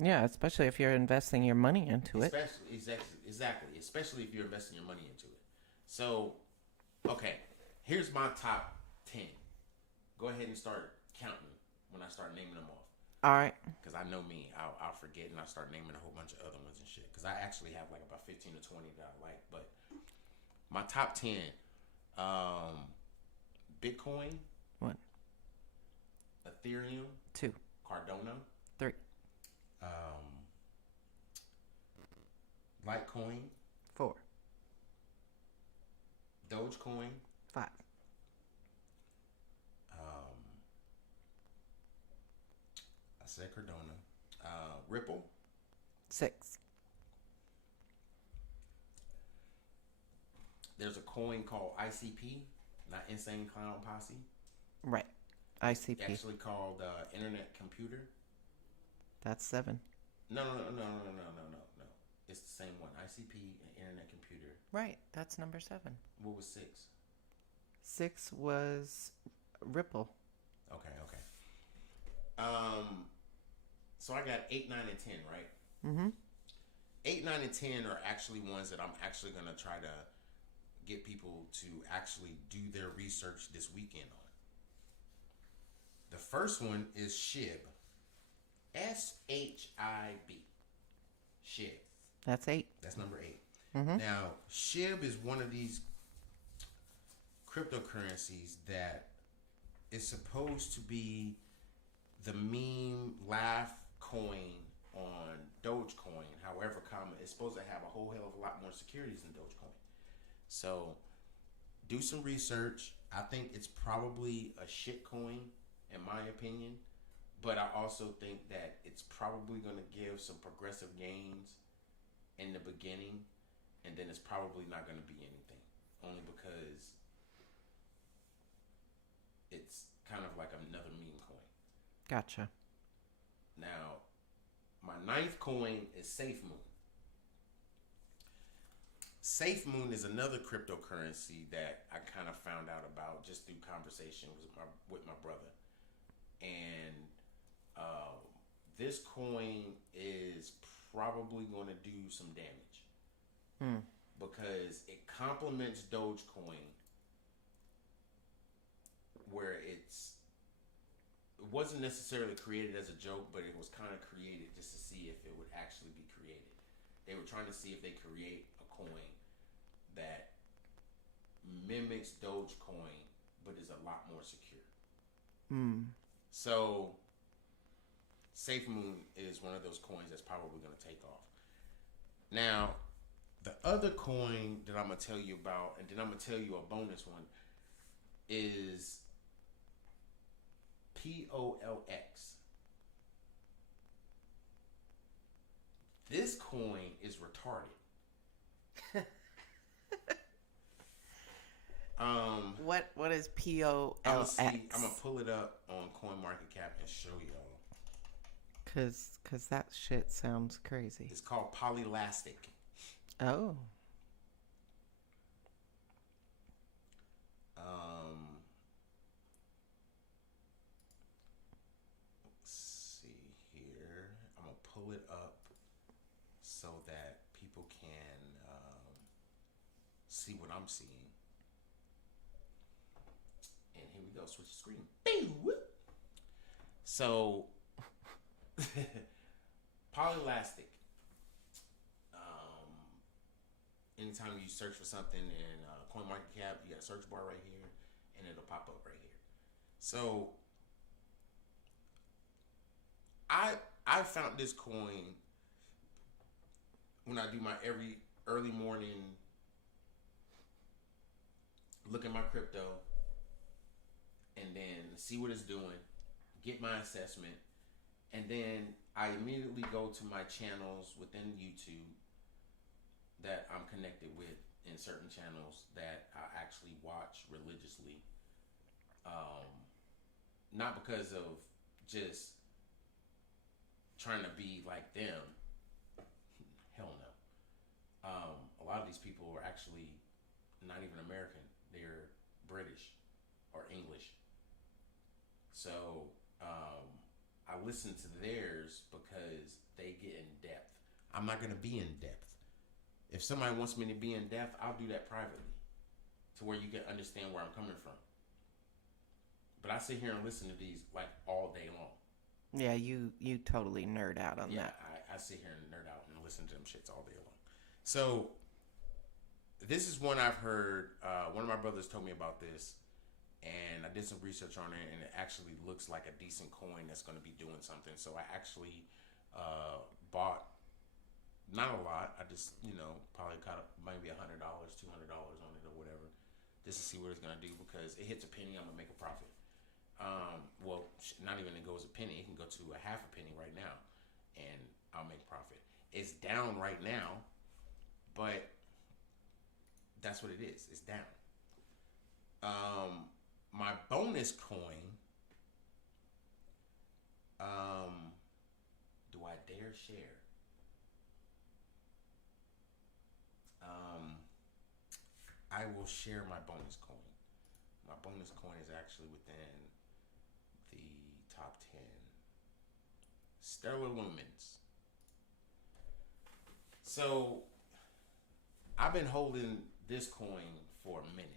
Yeah, especially if you're investing your money into it. Exactly. Especially if you're investing your money into it. So, okay, here's my top 10. Go ahead and start counting when I start naming them off. All right. Because I know me, I'll forget and I'll start naming a whole bunch of other ones and shit. Because I actually have like about 15 to 20 that I like. But my top 10, Bitcoin. 1. Ethereum. 2. Cardano. 3. Litecoin. 4. Dogecoin. 5. I said Cardano. Ripple. 6. There's a coin called ICP, not Insane Clown Posse. Right. ICP. Actually called Internet Computer. That's 7. No. It's the same one. ICP and Internet Computer. Right. That's number 7. What was 6? 6 was Ripple. Okay. So I got 8, 9, and 10, right? Mm-hmm. 8, 9, and 10 are actually ones that I'm actually going to try to get people to actually do their research this weekend on. The first one is SHIB. SHIB. SHIB. That's 8. That's number 8. Mm-hmm. Now, SHIB is one of these cryptocurrencies that is supposed to be the meme laugh coin on Dogecoin. However, it's supposed to have a whole hell of a lot more securities than Dogecoin. So, do some research. I think it's probably a shit coin, in my opinion. But I also think that it's probably going to give some progressive gains in the beginning. And then it's probably not going to be anything. Only because it's kind of like another meme coin. Gotcha. Now, my 9th coin is SafeMoon. SafeMoon is another cryptocurrency that I kind of found out about just through conversation with my brother. And this coin is probably going to do some damage. Because it complements Dogecoin, where it wasn't necessarily created as a joke, but it was kind of created just to see if it would actually be created. They were trying to see if they create a coin that mimics Dogecoin, but is a lot more secure. So, SafeMoon is one of those coins that's probably going to take off. Now, the other coin that I'm going to tell you about, and then I'm going to tell you a bonus one, is POLX. This coin is retarded. What is POLX? I'm gonna pull it up on CoinMarketCap and show y'all. Cause that shit sounds crazy. It's called Polylastic. Oh. Let's see here. I'm gonna pull it up so that people can see what I'm seeing. And here we go. Switch the screen. So, Polylastic. Anytime you search for something in CoinMarketCap, you got a search bar right here, and it'll pop up right here. So, I found this coin when I do my every early morning look at my crypto and then see what it's doing get my assessment, and then I immediately go to my channels within YouTube that I'm connected with, in certain channels that I actually watch religiously. Not because of just trying to be like them. Hell no. A lot of these people are actually not even American. They're British or English. So I listen to theirs because they get in depth. I'm not going to be in depth. If somebody wants me to be in depth, I'll do that privately to where you can understand where I'm coming from. But I sit here and listen to these like all day long. Yeah, you totally nerd out on that. I sit here and nerd out and listen to them shits all day long. So this is one I've heard. One of my brothers told me about this, and I did some research on it, and it actually looks like a decent coin that's going to be doing something. So I actually bought, not a lot. I just, probably caught up maybe $100, $200 on it or whatever, just to see what it's going to do, because it hits a penny, I'm going to make a profit. Well, not even it goes a penny. It can go to a half a penny right now, and I'll make profit. It's down right now, but that's what it is. It's down. My bonus coin, do I dare share? I will share my bonus coin. My bonus coin is actually within the top 10. Stellar Lumens. So I've been holding this coin for a minute.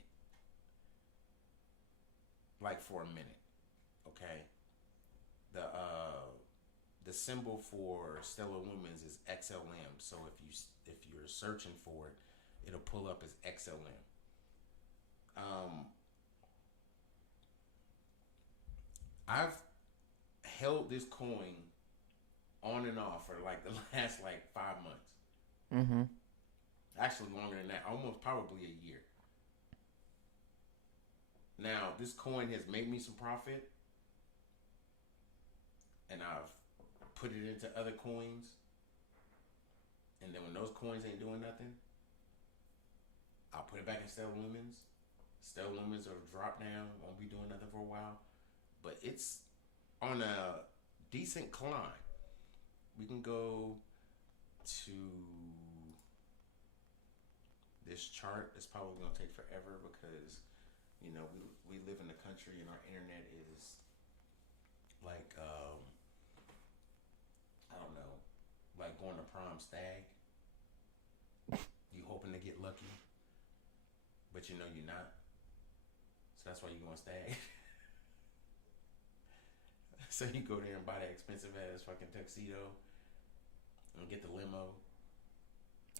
Like for a minute. Okay. The symbol for Stellar Lumens is XLM. So if you're searching for it, it'll pull up as XLM. I've held this coin on and off for like the last 5 months. Mm-hmm. Actually longer than that, almost probably a year. Now, this coin has made me some profit, and I've put it into other coins. And then when those coins ain't doing nothing, I'll put it back in Stellar Lumens. Stellar Lumens are drop down, won't be doing nothing for a while. But it's on a decent climb. We can go to this chart. It's probably going to take forever because, we live in the country and our internet is like, I don't know, like going to prom stag. You hoping to get lucky, but you're not. So that's why you're going stag. So you go there and buy that expensive ass fucking tuxedo and get the limo.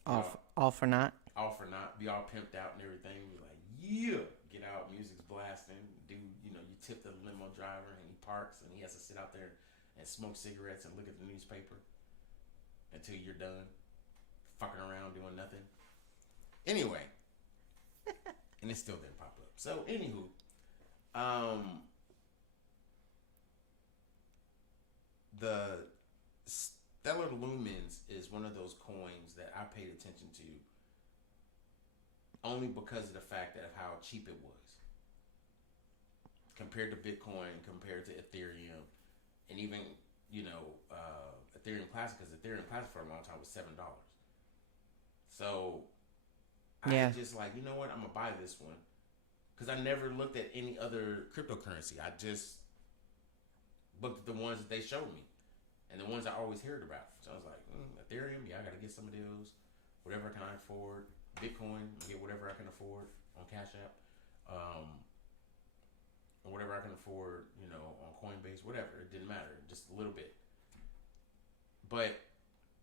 All for naught. All for naught. Be all pimped out and everything. Be like, yeah. Get out. Music's blasting. Dude, you tip the limo driver and he parks and he has to sit out there and smoke cigarettes and look at the newspaper until you're done fucking around doing nothing. Anyway. And it still didn't pop up. So, anywho. The Stellar Lumens is one of those coins that I paid attention to only because of the fact of how cheap it was compared to Bitcoin, compared to Ethereum, and even Ethereum Classic, because Ethereum Classic for a long time was $7. So I just you know what, I'm gonna buy this one because I never looked at any other cryptocurrency. I just looked at the ones that they showed me and the ones I always heard about. So I was like, Ethereum, I gotta get some of those. Whatever can I afford. Bitcoin, get whatever I can afford on Cash App, or whatever I can afford, on Coinbase, whatever. It didn't matter, just a little bit. But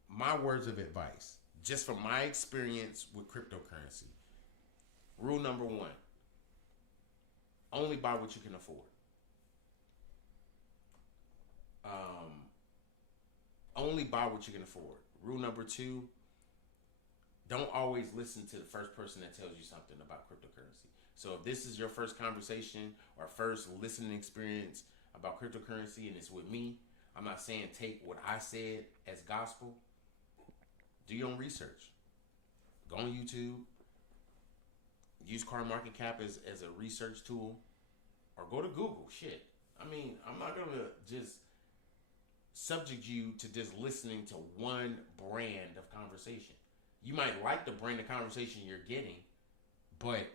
my words of advice, just from my experience with cryptocurrency, rule number 1: only buy what you can afford. Only buy what you can afford. Rule number 2: don't always listen to the first person that tells you something about cryptocurrency. So if this is your first conversation or first listening experience about cryptocurrency and it's with me, I'm not saying take what I said as gospel. Do your own research. Go on YouTube. Use CoinMarketCap as a research tool. Or go to Google. Shit. I mean, I'm not going to just subject you to just listening to one brand of conversation. You might like the brand of conversation you're getting, but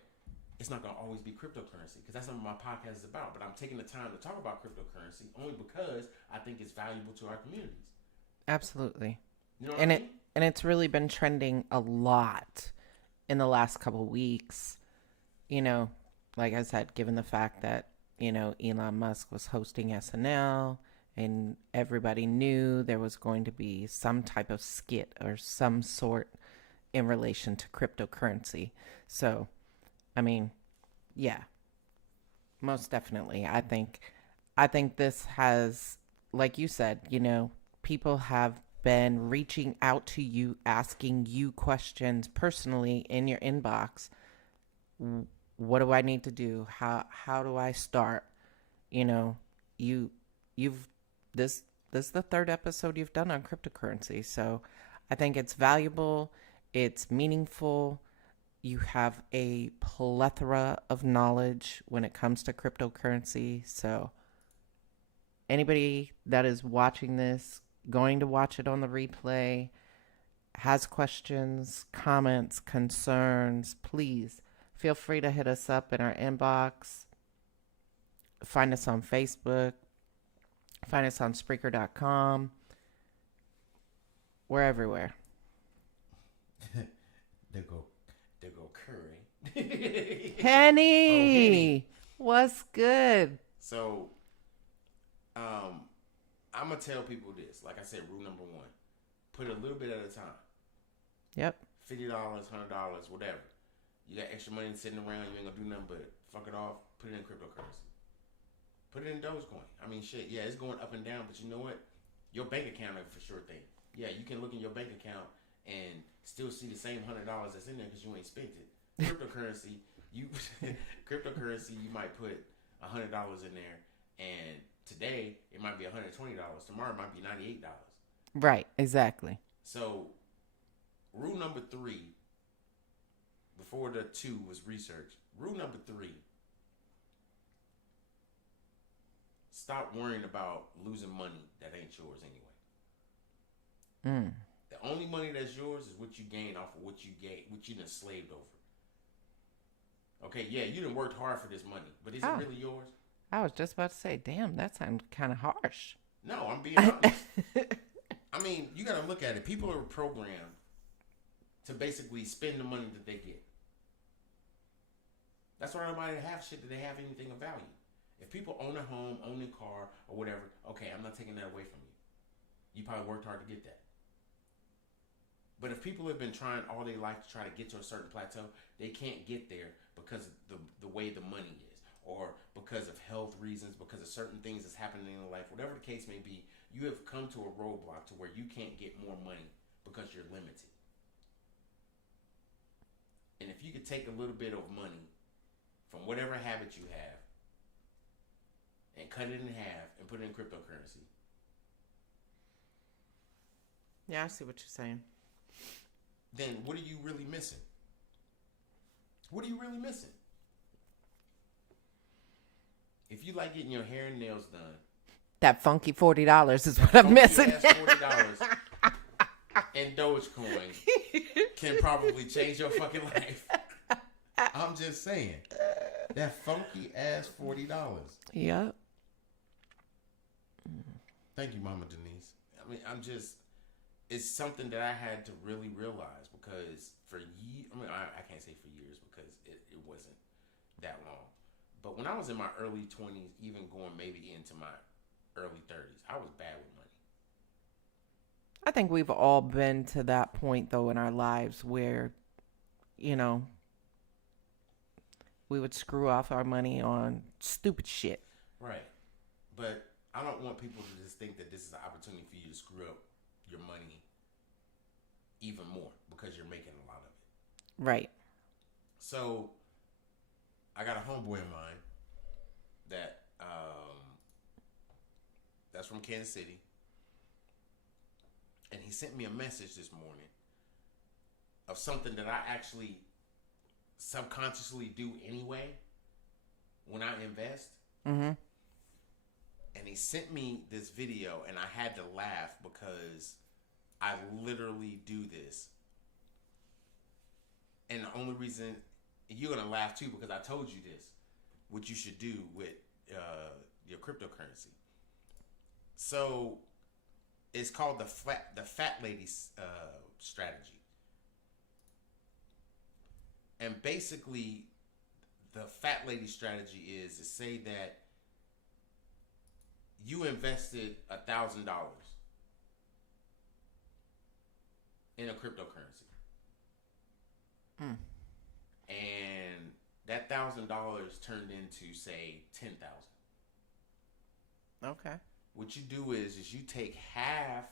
it's not going to always be cryptocurrency because that's not what my podcast is about. But I'm taking the time to talk about cryptocurrency only because I think it's valuable to our communities. Absolutely. You know what I mean? And it's really been trending a lot in the last couple of weeks. You know, like I said, given the fact that, you know, Elon Musk was hosting SNL and everybody knew there was going to be some type of skit or some sort in relation to cryptocurrency. So, I mean, yeah, most definitely. I think this has, like you said, you know, people have been reaching out to you, asking you questions personally in your inbox. What do I need to do? How do I start? You know, this is the third episode you've done on cryptocurrency. So I think it's valuable. It's meaningful. You have a plethora of knowledge when it comes to cryptocurrency. So anybody that is watching this, going to watch it on the replay, has questions, comments, concerns, please feel free to hit us up in our inbox. Find us on Facebook. Find us on Spreaker.com. We're everywhere. There go Curry. Henny! What's good? So, I'm going to tell people this. Like I said, rule number 1. Put a little bit at a time. Yep. $50, $100, whatever. You got extra money sitting around, you ain't going to do nothing but fuck it off, put it in cryptocurrency. Put it in Dogecoin. I mean, shit, yeah, it's going up and down, but you know what? Your bank account is for sure thing. Yeah, you can look in your bank account and still see the same $100 that's in there because you ain't spent it. Cryptocurrency, you might put $100 in there, and today it might be $120. Tomorrow it might be $98. Right, exactly. So, rule number 3, before the 2 was research. Rule number 3. Stop worrying about losing money that ain't yours anyway. The only money that's yours is what you gain off of what you done slaved over. Okay, yeah, you done worked hard for this money, but is it really yours? I was just about to say, damn, that sounds kind of harsh. No, I'm being honest. I mean, you got to look at it. People are programmed to basically spend the money that they get. That's why nobody have shit that they have anything of value. If people own a home, own a car, or whatever, okay, I'm not taking that away from you. You probably worked hard to get that. But if people have been trying all their life to try to get to a certain plateau, they can't get there because of the way the money is, or because of health reasons, because of certain things that's happening in their life, whatever the case may be, you have come to a roadblock to where you can't get more money because you're limited. And if you could take a little bit of money from whatever habit you have and cut it in half and put it in cryptocurrency. Yeah, I see what you're saying. Then what are you really missing? What are you really missing? If you like getting your hair and nails done, that funky $40 is what I'm missing. $40 and Dogecoin can probably change your fucking life. I'm just saying. That funky ass $40. Yep. Thank you, Mama Denise. I mean, it's something that I had to really realize because for years, I can't say for years because it wasn't that long. But when I was in my early 20s, even going maybe into my early 30s, I was bad with money. I think we've all been to that point, though, in our lives where, you know, we would screw off our money on stupid shit. Right. But I don't want people to just think that this is an opportunity for you to screw up your money even more because you're making a lot of it. Right. So I got a homeboy of mine that that's from Kansas City. And he sent me a message this morning of something that I actually subconsciously do anyway when I invest. Mm-hmm. And he sent me this video, and I had to laugh because I literally do this. And the only reason you're going to laugh too, because I told you this, what you should do with your cryptocurrency. So it's called the fat lady strategy. And basically, the fat lady strategy is to say that you invested $1,000 in a cryptocurrency. And that $1,000 turned into, say, $10,000. Okay. What you do is you take half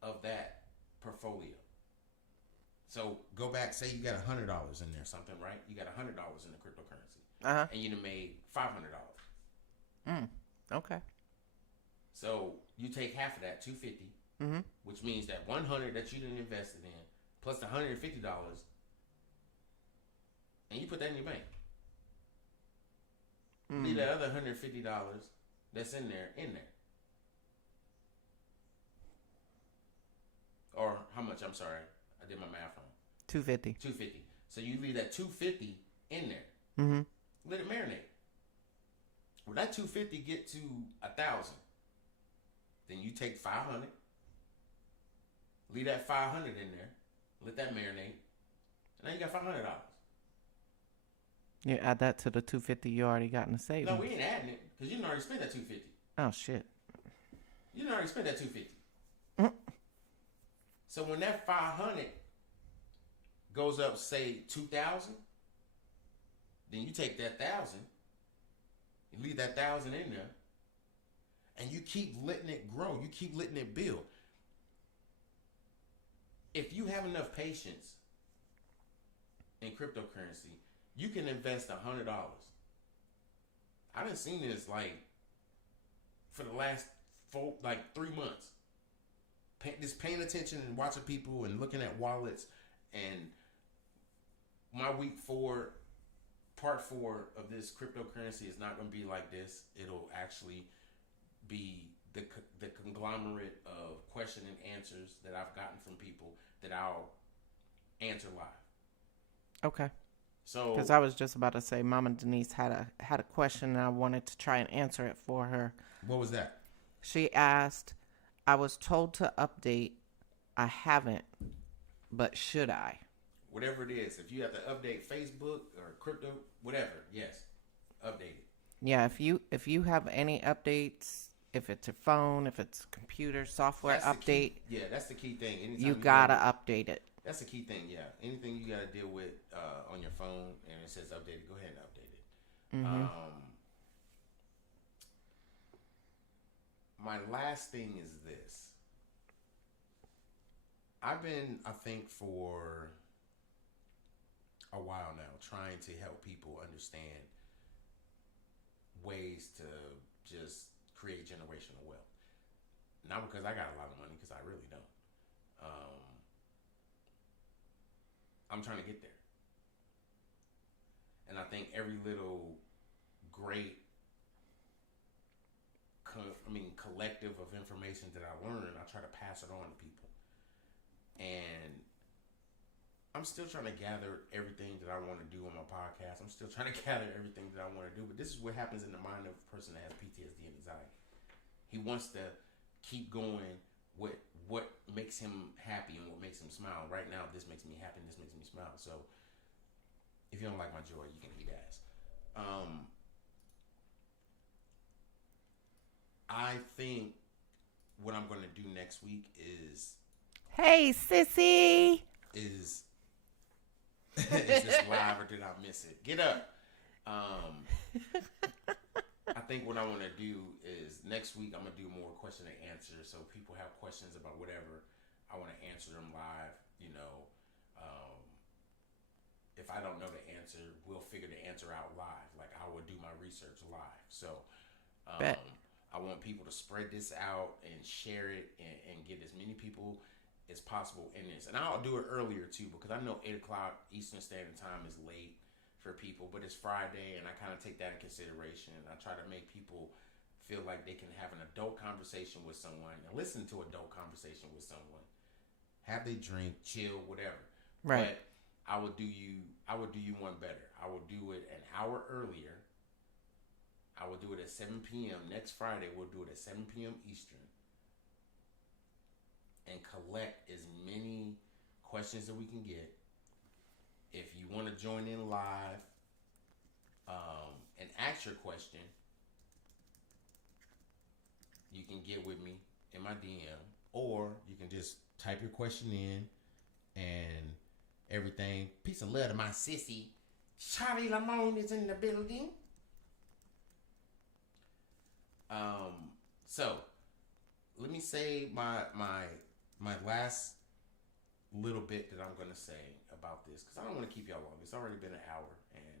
of that portfolio. So go back, say you got $100 in there, something, right? You got $100 in the cryptocurrency. Uh-huh. And you done made $500. Okay. So you take half of that, $250, which means that $100 that you didn't invested in, plus the $150, and you put that in your bank. Leave that other $150 that's in there. Or how much? I'm sorry, I did my math wrong. $250. $250. So you leave that $250 in there. Mm-hmm. Let it marinate. When that $250 get to $1,000, then you take $500. Leave that $500 in there. Let that marinate. And now you got $500. You add that to the $250 you already got in the savings. No, we ain't adding it because you done already spent that $250. Oh shit. You done already spent that $250. So when that $500 goes up, say $2,000, then you take that $1,000, you leave that $1,000 in there, and you keep letting it grow. You keep letting it build. If you have enough patience in cryptocurrency, you can invest $100. I done seen this for the last 3 months. Just paying attention and watching people and looking at wallets. And my week 4, part 4 of this cryptocurrency is not going to be like this. It'll actually be the conglomerate of question and answers that I've gotten from people that I'll answer live. Okay. So, because I was just about to say, Mama Denise had a question and I wanted to try and answer it for her. What was that? She asked, I was told to update. I haven't, but should I? Whatever it is, if you have to update Facebook or crypto, whatever, yes, update it. Yeah, if you have any updates, if it's a phone, if it's a computer software update, that's the key thing. Anytime you gotta update it. That's the key thing. Yeah, anything you gotta deal with on your phone and it says updated, go ahead and update it. Mm-hmm. My last thing is this. I've been, I think, for a while now trying to help people understand ways to just create generational wealth. Not because I got a lot of money, because I really don't. I'm trying to get there. And I think every little great collective of information that I learn, I try to pass it on to people. And I'm still trying to gather everything that I want to do on my podcast. I'm still trying to gather everything that I want to do. But this is what happens in the mind of a person that has PTSD and anxiety. He wants to keep going with what makes him happy and what makes him smile. Right now, this makes me happy and this makes me smile. So if you don't like my joy, you can eat ass. I think what I'm going to do next week is... Hey, sissy! Is this live or did I miss it? Get up. I think what I want to do is next week I'm going to do more question and answer. So people have questions about whatever, I want to answer them live. If I don't know the answer, we'll figure the answer out live. Like I will do my research live. So Bet. I want people to spread this out and share it and get as many people as possible in this. And I'll do it earlier too, because I know 8 o'clock Eastern Standard Time is late for people, but it's Friday and I kind of take that in consideration. And I try to make people feel like they can have an adult conversation with someone and listen to adult conversation with someone. Have they drink, chill, whatever. Right. But I would do you one better. I will do it an hour earlier. I will do it at 7 p.m. Next Friday, we'll do it at 7 p.m. Eastern. And collect as many questions that we can get. If you want to join in live and ask your question, you can get with me in my DM. Or you can just type your question in and everything. Peace and love to my sissy. Charlie Lamone is in the building. So let me say my last little bit that I'm gonna say about this, because I don't want to keep y'all long. It's already been an hour, and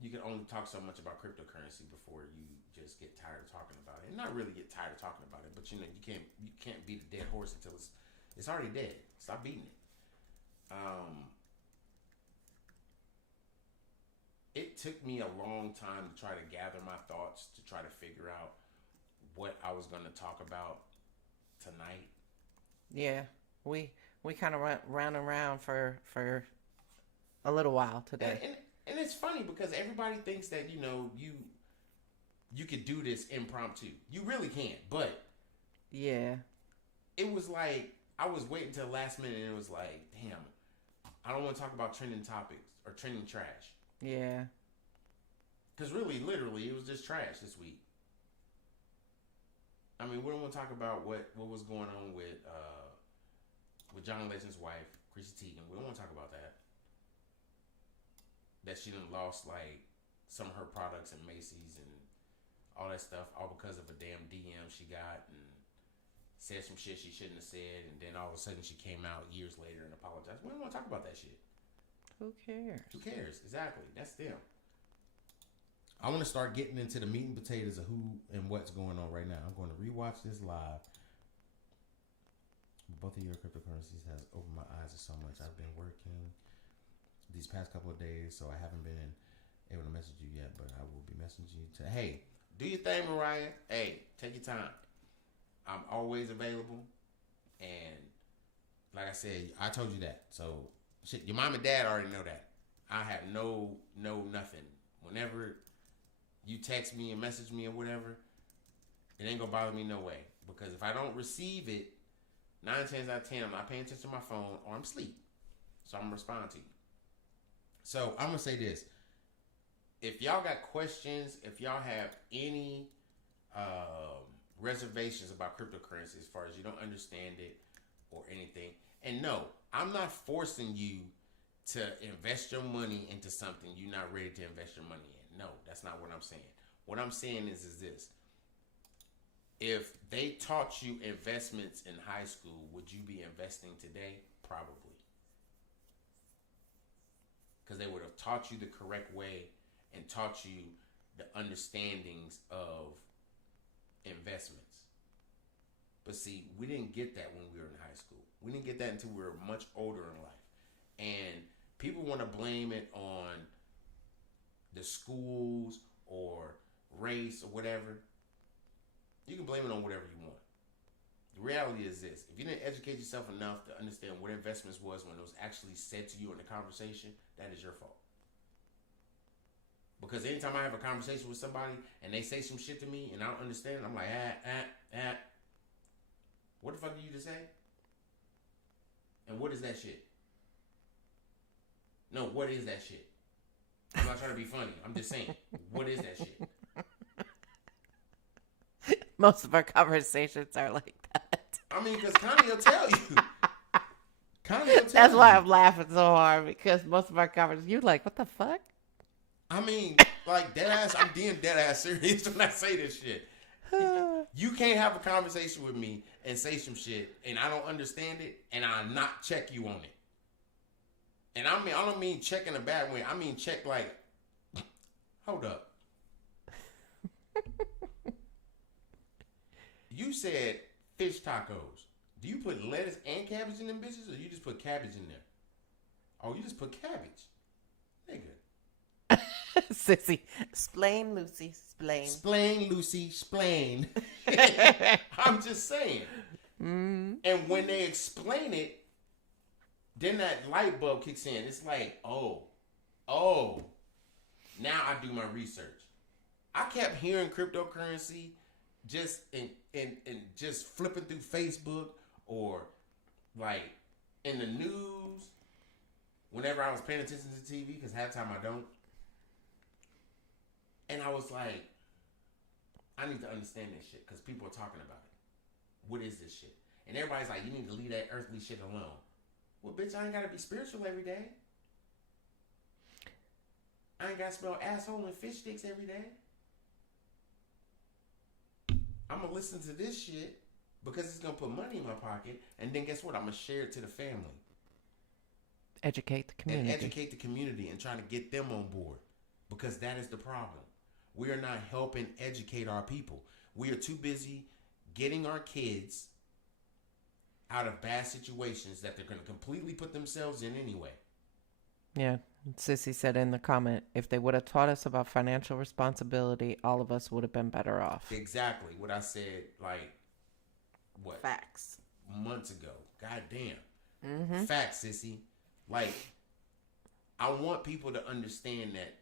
you can only talk so much about cryptocurrency before you just get tired of talking about it, and not really get tired of talking about it, but you can't beat a dead horse until it's already dead. Stop beating it. It took me a long time to try to gather my thoughts, to try to figure out what I was going to talk about tonight. Yeah, we kind of ran around for a little while today. And it's funny because everybody thinks that, you could do this impromptu. You really can't, but yeah, it was like I was waiting till the last minute and it was like, damn, I don't want to talk about trending topics or trending trash. Yeah. Because really, literally, it was just trash this week. I mean, we don't want to talk about what was going on with John Legend's wife, Chrissy Teigen. We don't want to talk about that. That she done lost, like, some of her products in Macy's and all that stuff, all because of a damn DM she got and said some shit she shouldn't have said, and then all of a sudden she came out years later and apologized. We don't want to talk about that shit. Who cares? Who cares? Exactly. That's them. I want to start getting into the meat and potatoes of who and what's going on right now. I'm going to rewatch this live. Both of your cryptocurrencies has opened my eyes to so much. I've been working these past couple of days, so I haven't been able to message you yet, but I will be messaging you to, hey, do your thing, Mariah. Hey, take your time. I'm always available. And like I said, I told you that. So, shit, your mom and dad already know that. I have no nothing. Whenever you text me and message me or whatever, it ain't gonna bother me no way. Because if I don't receive it, 9 times out of 10, I'm not paying attention to my phone or I'm asleep. So I'm gonna respond to you. So I'm gonna say this. If y'all got questions, if y'all have any reservations about cryptocurrency as far as you don't understand it or anything, and no, I'm not forcing you to invest your money into something you're not ready to invest your money in. No, that's not what I'm saying. What I'm saying is this. If they taught you investments in high school, would you be investing today? Probably. Because they would have taught you the correct way and taught you the understandings of investments. But see, we didn't get that when we were in high school. We didn't get that until we were much older in life. And people want to blame it on the schools or race or whatever. You can blame it on whatever you want. The reality is this. If you didn't educate yourself enough to understand what investments was when it was actually said to you in the conversation, that is your fault. Because anytime I have a conversation with somebody and they say some shit to me and I don't understand, I'm like, what the fuck did you just say? And what is that shit? No, what is that shit? I'm not trying to be funny. I'm just saying, what is that shit? Most of our conversations are like that. I mean, because Connie will tell you. That's why I'm laughing so hard, because most of our conversations, you're like, what the fuck? I mean, like, deadass, I'm being deadass serious when I say this shit. You can't have a conversation with me and say some shit, and I don't understand it, and I not check you on it. And I don't mean check in a bad way. I mean check like, hold up. You said fish tacos. Do you put lettuce and cabbage in them bitches, or you just put cabbage in there? Oh, you just put cabbage. Nigga. Sissy. Explain, Lucy. Explain. Explain, Lucy. Explain. I'm just saying. And when they explain it, then that light bulb kicks in. It's like, oh. Now I do my research. I kept hearing cryptocurrency just in just flipping through Facebook or like in the news whenever I was paying attention to TV, because half the time I don't. And I was like, I need to understand this shit because people are talking about it. What is this shit? And everybody's like, you need to leave that earthly shit alone. Well, bitch, I ain't got to be spiritual every day. I ain't got to smell asshole and fish sticks every day. I'm going to listen to this shit because it's going to put money in my pocket. And then guess what? I'm going to share it to the family. Educate the community. And educate the community and trying to get them on board. Because that is the problem. We are not helping educate our people. We are too busy getting our kids out of bad situations that they're going to completely put themselves in anyway. Yeah. Sissy said in the comment, if they would have taught us about financial responsibility, all of us would have been better off. Exactly. What I said, like, what? Facts. Months ago. God damn. Facts, Sissy. Like, I want people to understand that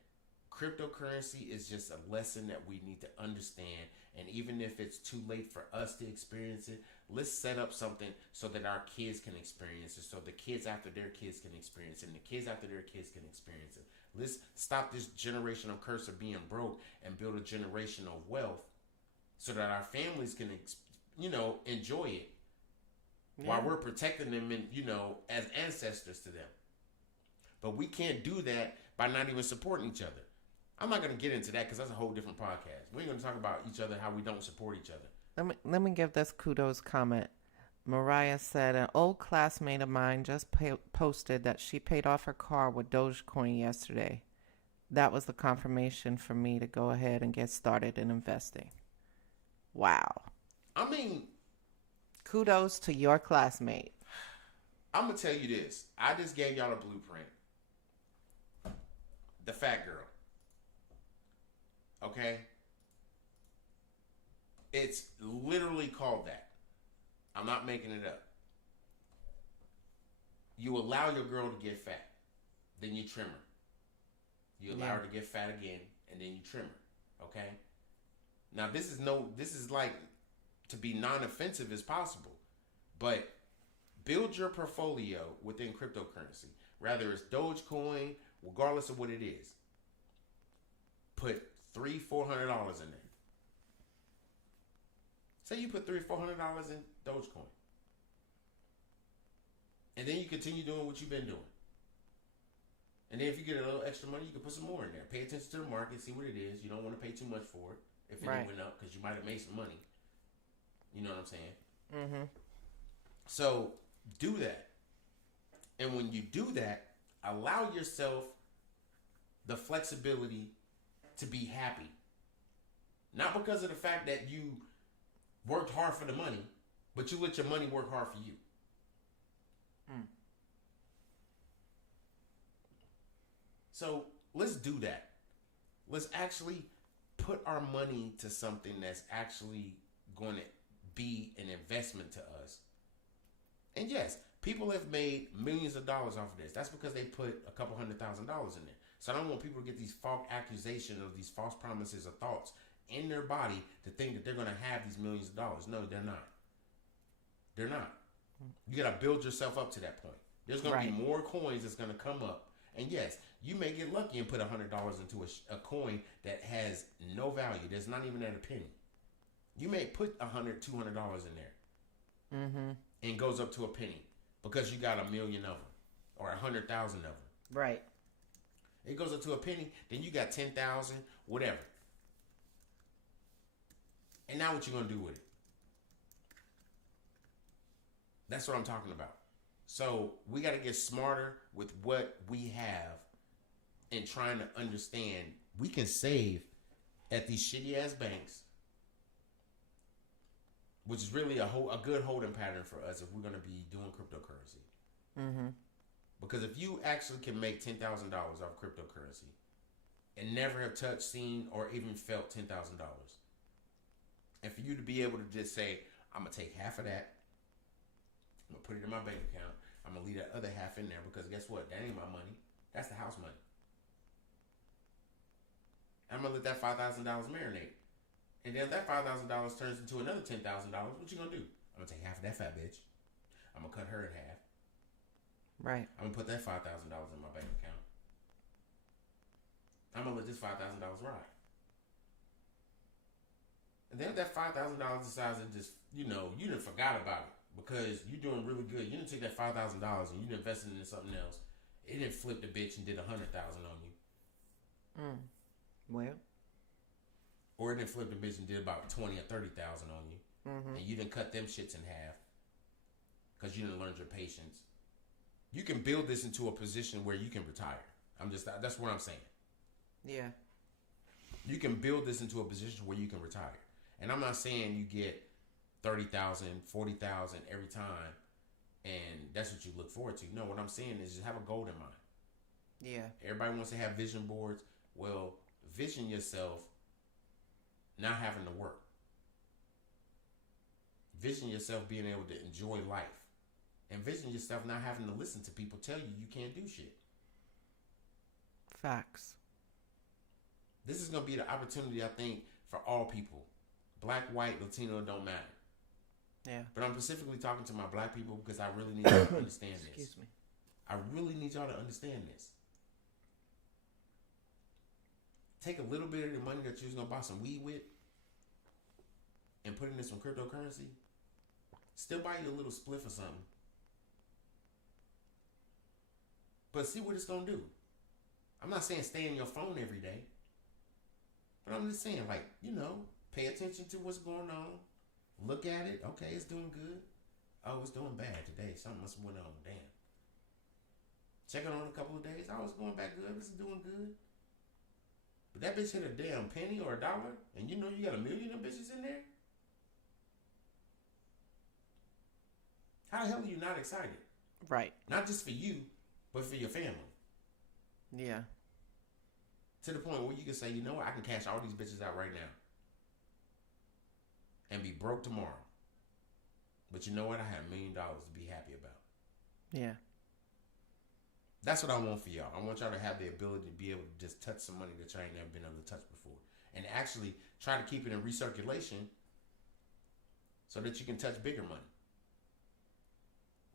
cryptocurrency is just a lesson that we need to understand. And even if it's too late for us to experience it, let's set up something so that our kids can experience it, so the kids after their kids can experience it, and the kids after their kids can experience it. Let's stop this generational curse of being broke and build a generation of wealth so that our families can, enjoy it while we're protecting them and, as ancestors to them. But we can't do that by not even supporting each other. I'm not going to get into that because that's a whole different podcast. We ain't going to talk about each other, how we don't support each other. Let me give this kudos comment. Mariah said, an old classmate of mine just posted that she paid off her car with Dogecoin yesterday. That was the confirmation for me to go ahead and get started in investing. Wow. I mean, kudos to your classmate. I'm going to tell you this. I just gave y'all a blueprint. The fat girl. Okay? It's literally called that. I'm not making it up. You allow your girl to get fat. Then you trim her. You allow her to get fat again, and then you trim her. Okay? Now, this is like to be non-offensive as possible. But build your portfolio within cryptocurrency. Rather it's Dogecoin, regardless of what it is. Put $300-$400 in there. Say you put $300-$400 in Dogecoin. And then you continue doing what you've been doing. And then if you get a little extra money, you can put some more in there. Pay attention to the market, see what it is. You don't want to pay too much for it if it went up because you might have made some money. You know what I'm saying? Mm-hmm. So do that. And when you do that, allow yourself the flexibility to be happy. Not because of the fact that you worked hard for the money, but you let your money work hard for you. So let's do that. Let's actually put our money to something that's actually going to be an investment to us. And yes, people have made millions of dollars off of this. That's because they put a couple $100,000 in there. So I don't want people to get these false accusations or these false promises or thoughts in their body to think that they're going to have these millions of dollars. No, they're not. They're not. You got to build yourself up to that point. There's going to be more coins that's going to come up. And yes, you may get lucky and put $100 into a coin that has no value. There's not even at a penny. You may put $100, $200 in there. Mm-hmm. And goes up to a penny because you got 1 million of them or 100,000 of them. Right. It goes up to a penny, then you got 10,000, whatever. And now what you gonna do with it? That's what I'm talking about. So we got to get smarter with what we have and trying to understand we can save at these shitty ass banks which is really a good holding pattern for us if we're going to be doing cryptocurrency. Mm-hmm. Because if you actually can make $10,000 off cryptocurrency and never have touched, seen, or even felt $10,000, and for you to be able to just say, I'm going to take half of that, I'm going to put it in my bank account, I'm going to leave that other half in there, because guess what? That ain't my money. That's the house money. I'm going to let that $5,000 marinate. And then that $5,000 turns into another $10,000. What you going to do? I'm going to take half of that fat bitch. I'm going to cut her in half. Right. I'm going to put that $5,000 in my bank account. I'm going to let this $5,000 ride. And then if that $5,000 decides to just, you done forgot about it because you're doing really good. You didn't take that $5,000 and you invested it in something else. It didn't flip the bitch and did $100,000 on you. Well. Or it didn't flip the bitch and did about $20,000 or $30,000 on you. Mm-hmm. And you didn't cut them shits in half because you didn't learn your patience. You can build this into a position where you can retire. That's what I'm saying. Yeah. You can build this into a position where you can retire. And I'm not saying you get 30,000, 40,000 every time and that's what you look forward to. No, what I'm saying is just have a goal in mind. Yeah. Everybody wants to have vision boards. Well, vision yourself not having to work. Vision yourself being able to enjoy life. And vision yourself not having to listen to people tell you can't do shit. Facts. This is going to be the opportunity, I think, for all people. Black, white, Latino, don't matter. Yeah. But I'm specifically talking to my black people because I really need y'all to understand this. Excuse me. I really need y'all to understand this. Take a little bit of the money that you was going to buy some weed with and put it in some cryptocurrency. Still buy you a little spliff or something. But see what it's going to do. I'm not saying stay in your phone every day. But I'm just saying, pay attention to what's going on. Look at it. Okay, it's doing good. Oh, it's doing bad today. Something must have went on. Damn. Check it on a couple of days. Oh, it's going back good. It's doing good. But that bitch hit a damn penny or $1, and you got 1 million of bitches in there? How the hell are you not excited? Right. Not just for you, but for your family. Yeah. To the point where you can say, you know what, I can cash all these bitches out right now. And be broke tomorrow. But you know what? I have $1 million to be happy about. Yeah. That's what I want for y'all. I want y'all to have the ability to be able to just touch some money that y'all ain't never been able to touch before. And actually try to keep it in recirculation so that you can touch bigger money.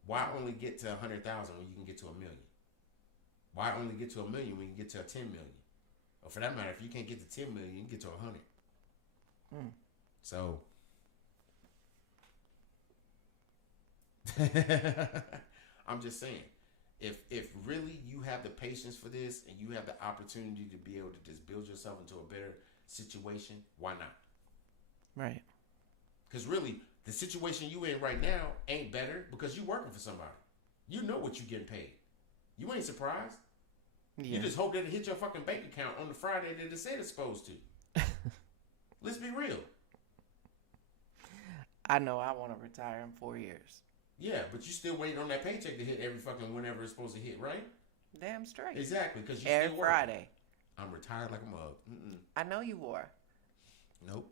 Why only get to 100,000 when you can get to 1 million? Why only get to 1 million when you can get to 10 million? Or for that matter, if you can't get to 10 million, you can get to 100. So I'm just saying, if really you have the patience for this and you have the opportunity to be able to just build yourself into a better situation, why not? Right. Because really, the situation you in right now ain't better because you working for somebody. You know what you getting paid. You ain't surprised. Yeah. You just hope that it hit your fucking bank account on the Friday that it said it's supposed to. Let's be real. I know I want to retire in 4 years. Yeah, but you still waiting on that paycheck to hit every fucking whenever it's supposed to hit, right? Damn straight. Exactly, because you every still work. Friday. I'm retired like a mug. I know you were. Nope.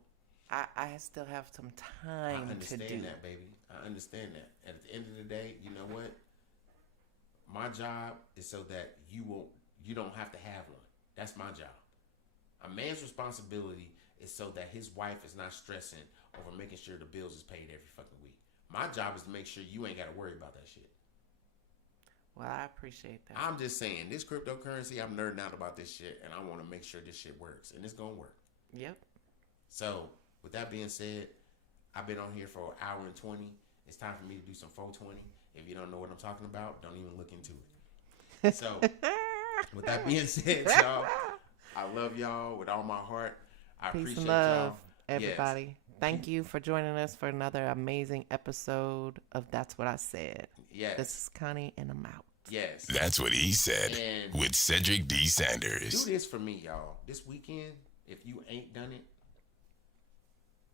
I still have some time I understand to do that, baby. I understand that. At the end of the day, you know what? My job is so that you don't have to have one. That's my job. A man's responsibility is so that his wife is not stressing over making sure the bills is paid every fucking week. My job is to make sure you ain't got to worry about that shit. Well, I appreciate that. I'm just saying, this cryptocurrency, I'm nerding out about this shit, and I want to make sure this shit works, and it's going to work. Yep. So, with that being said, I've been on here for an hour and 20. It's time for me to do some 420. If you don't know what I'm talking about, don't even look into it. So, with that being said, y'all, I love y'all with all my heart. I Peace appreciate and love, y'all. everybody. Yes. Thank you for joining us for another amazing episode of That's What I Said. Yes. This is Connie, and I'm out. Yes. That's what he said And with Cedric D. Sanders. do this for me, y'all. This weekend, if you ain't done it,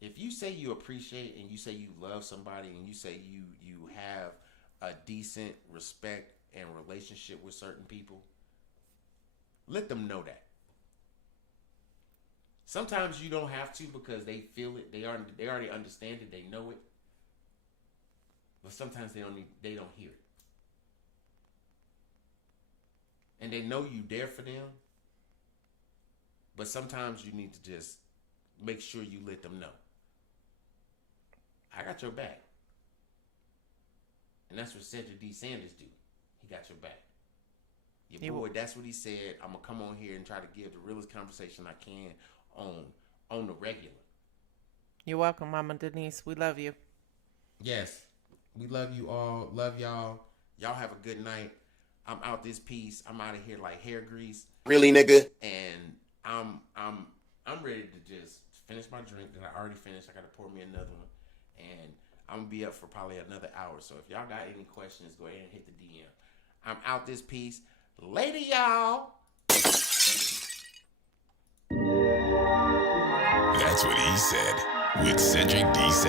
If you say you appreciate and you say you love somebody and you say you have a decent respect and relationship with certain people, let them know that. Sometimes you don't have to because they feel it. They already understand it. They know it. But sometimes they don't hear it. And they know you there for them. But sometimes you need to just make sure you let them know. I got your back. And that's what Cedric D. Sanders do. He got your back. Your boy, that's what he said. I'm going to come on here and try to give the realest conversation I can on the regular. You're welcome, Mama Denise. We love you. Yes. We love you all. Love y'all. Y'all have a good night. I'm out this piece. I'm out of here like hair grease. Really, nigga? And I'm ready to just finish my drink that I already finished. I got to pour me another one. And I'm going to be up for probably another hour. So if y'all got any questions, go ahead and hit the DM. I'm out this piece. Later, y'all. That's what he said with Cedric D.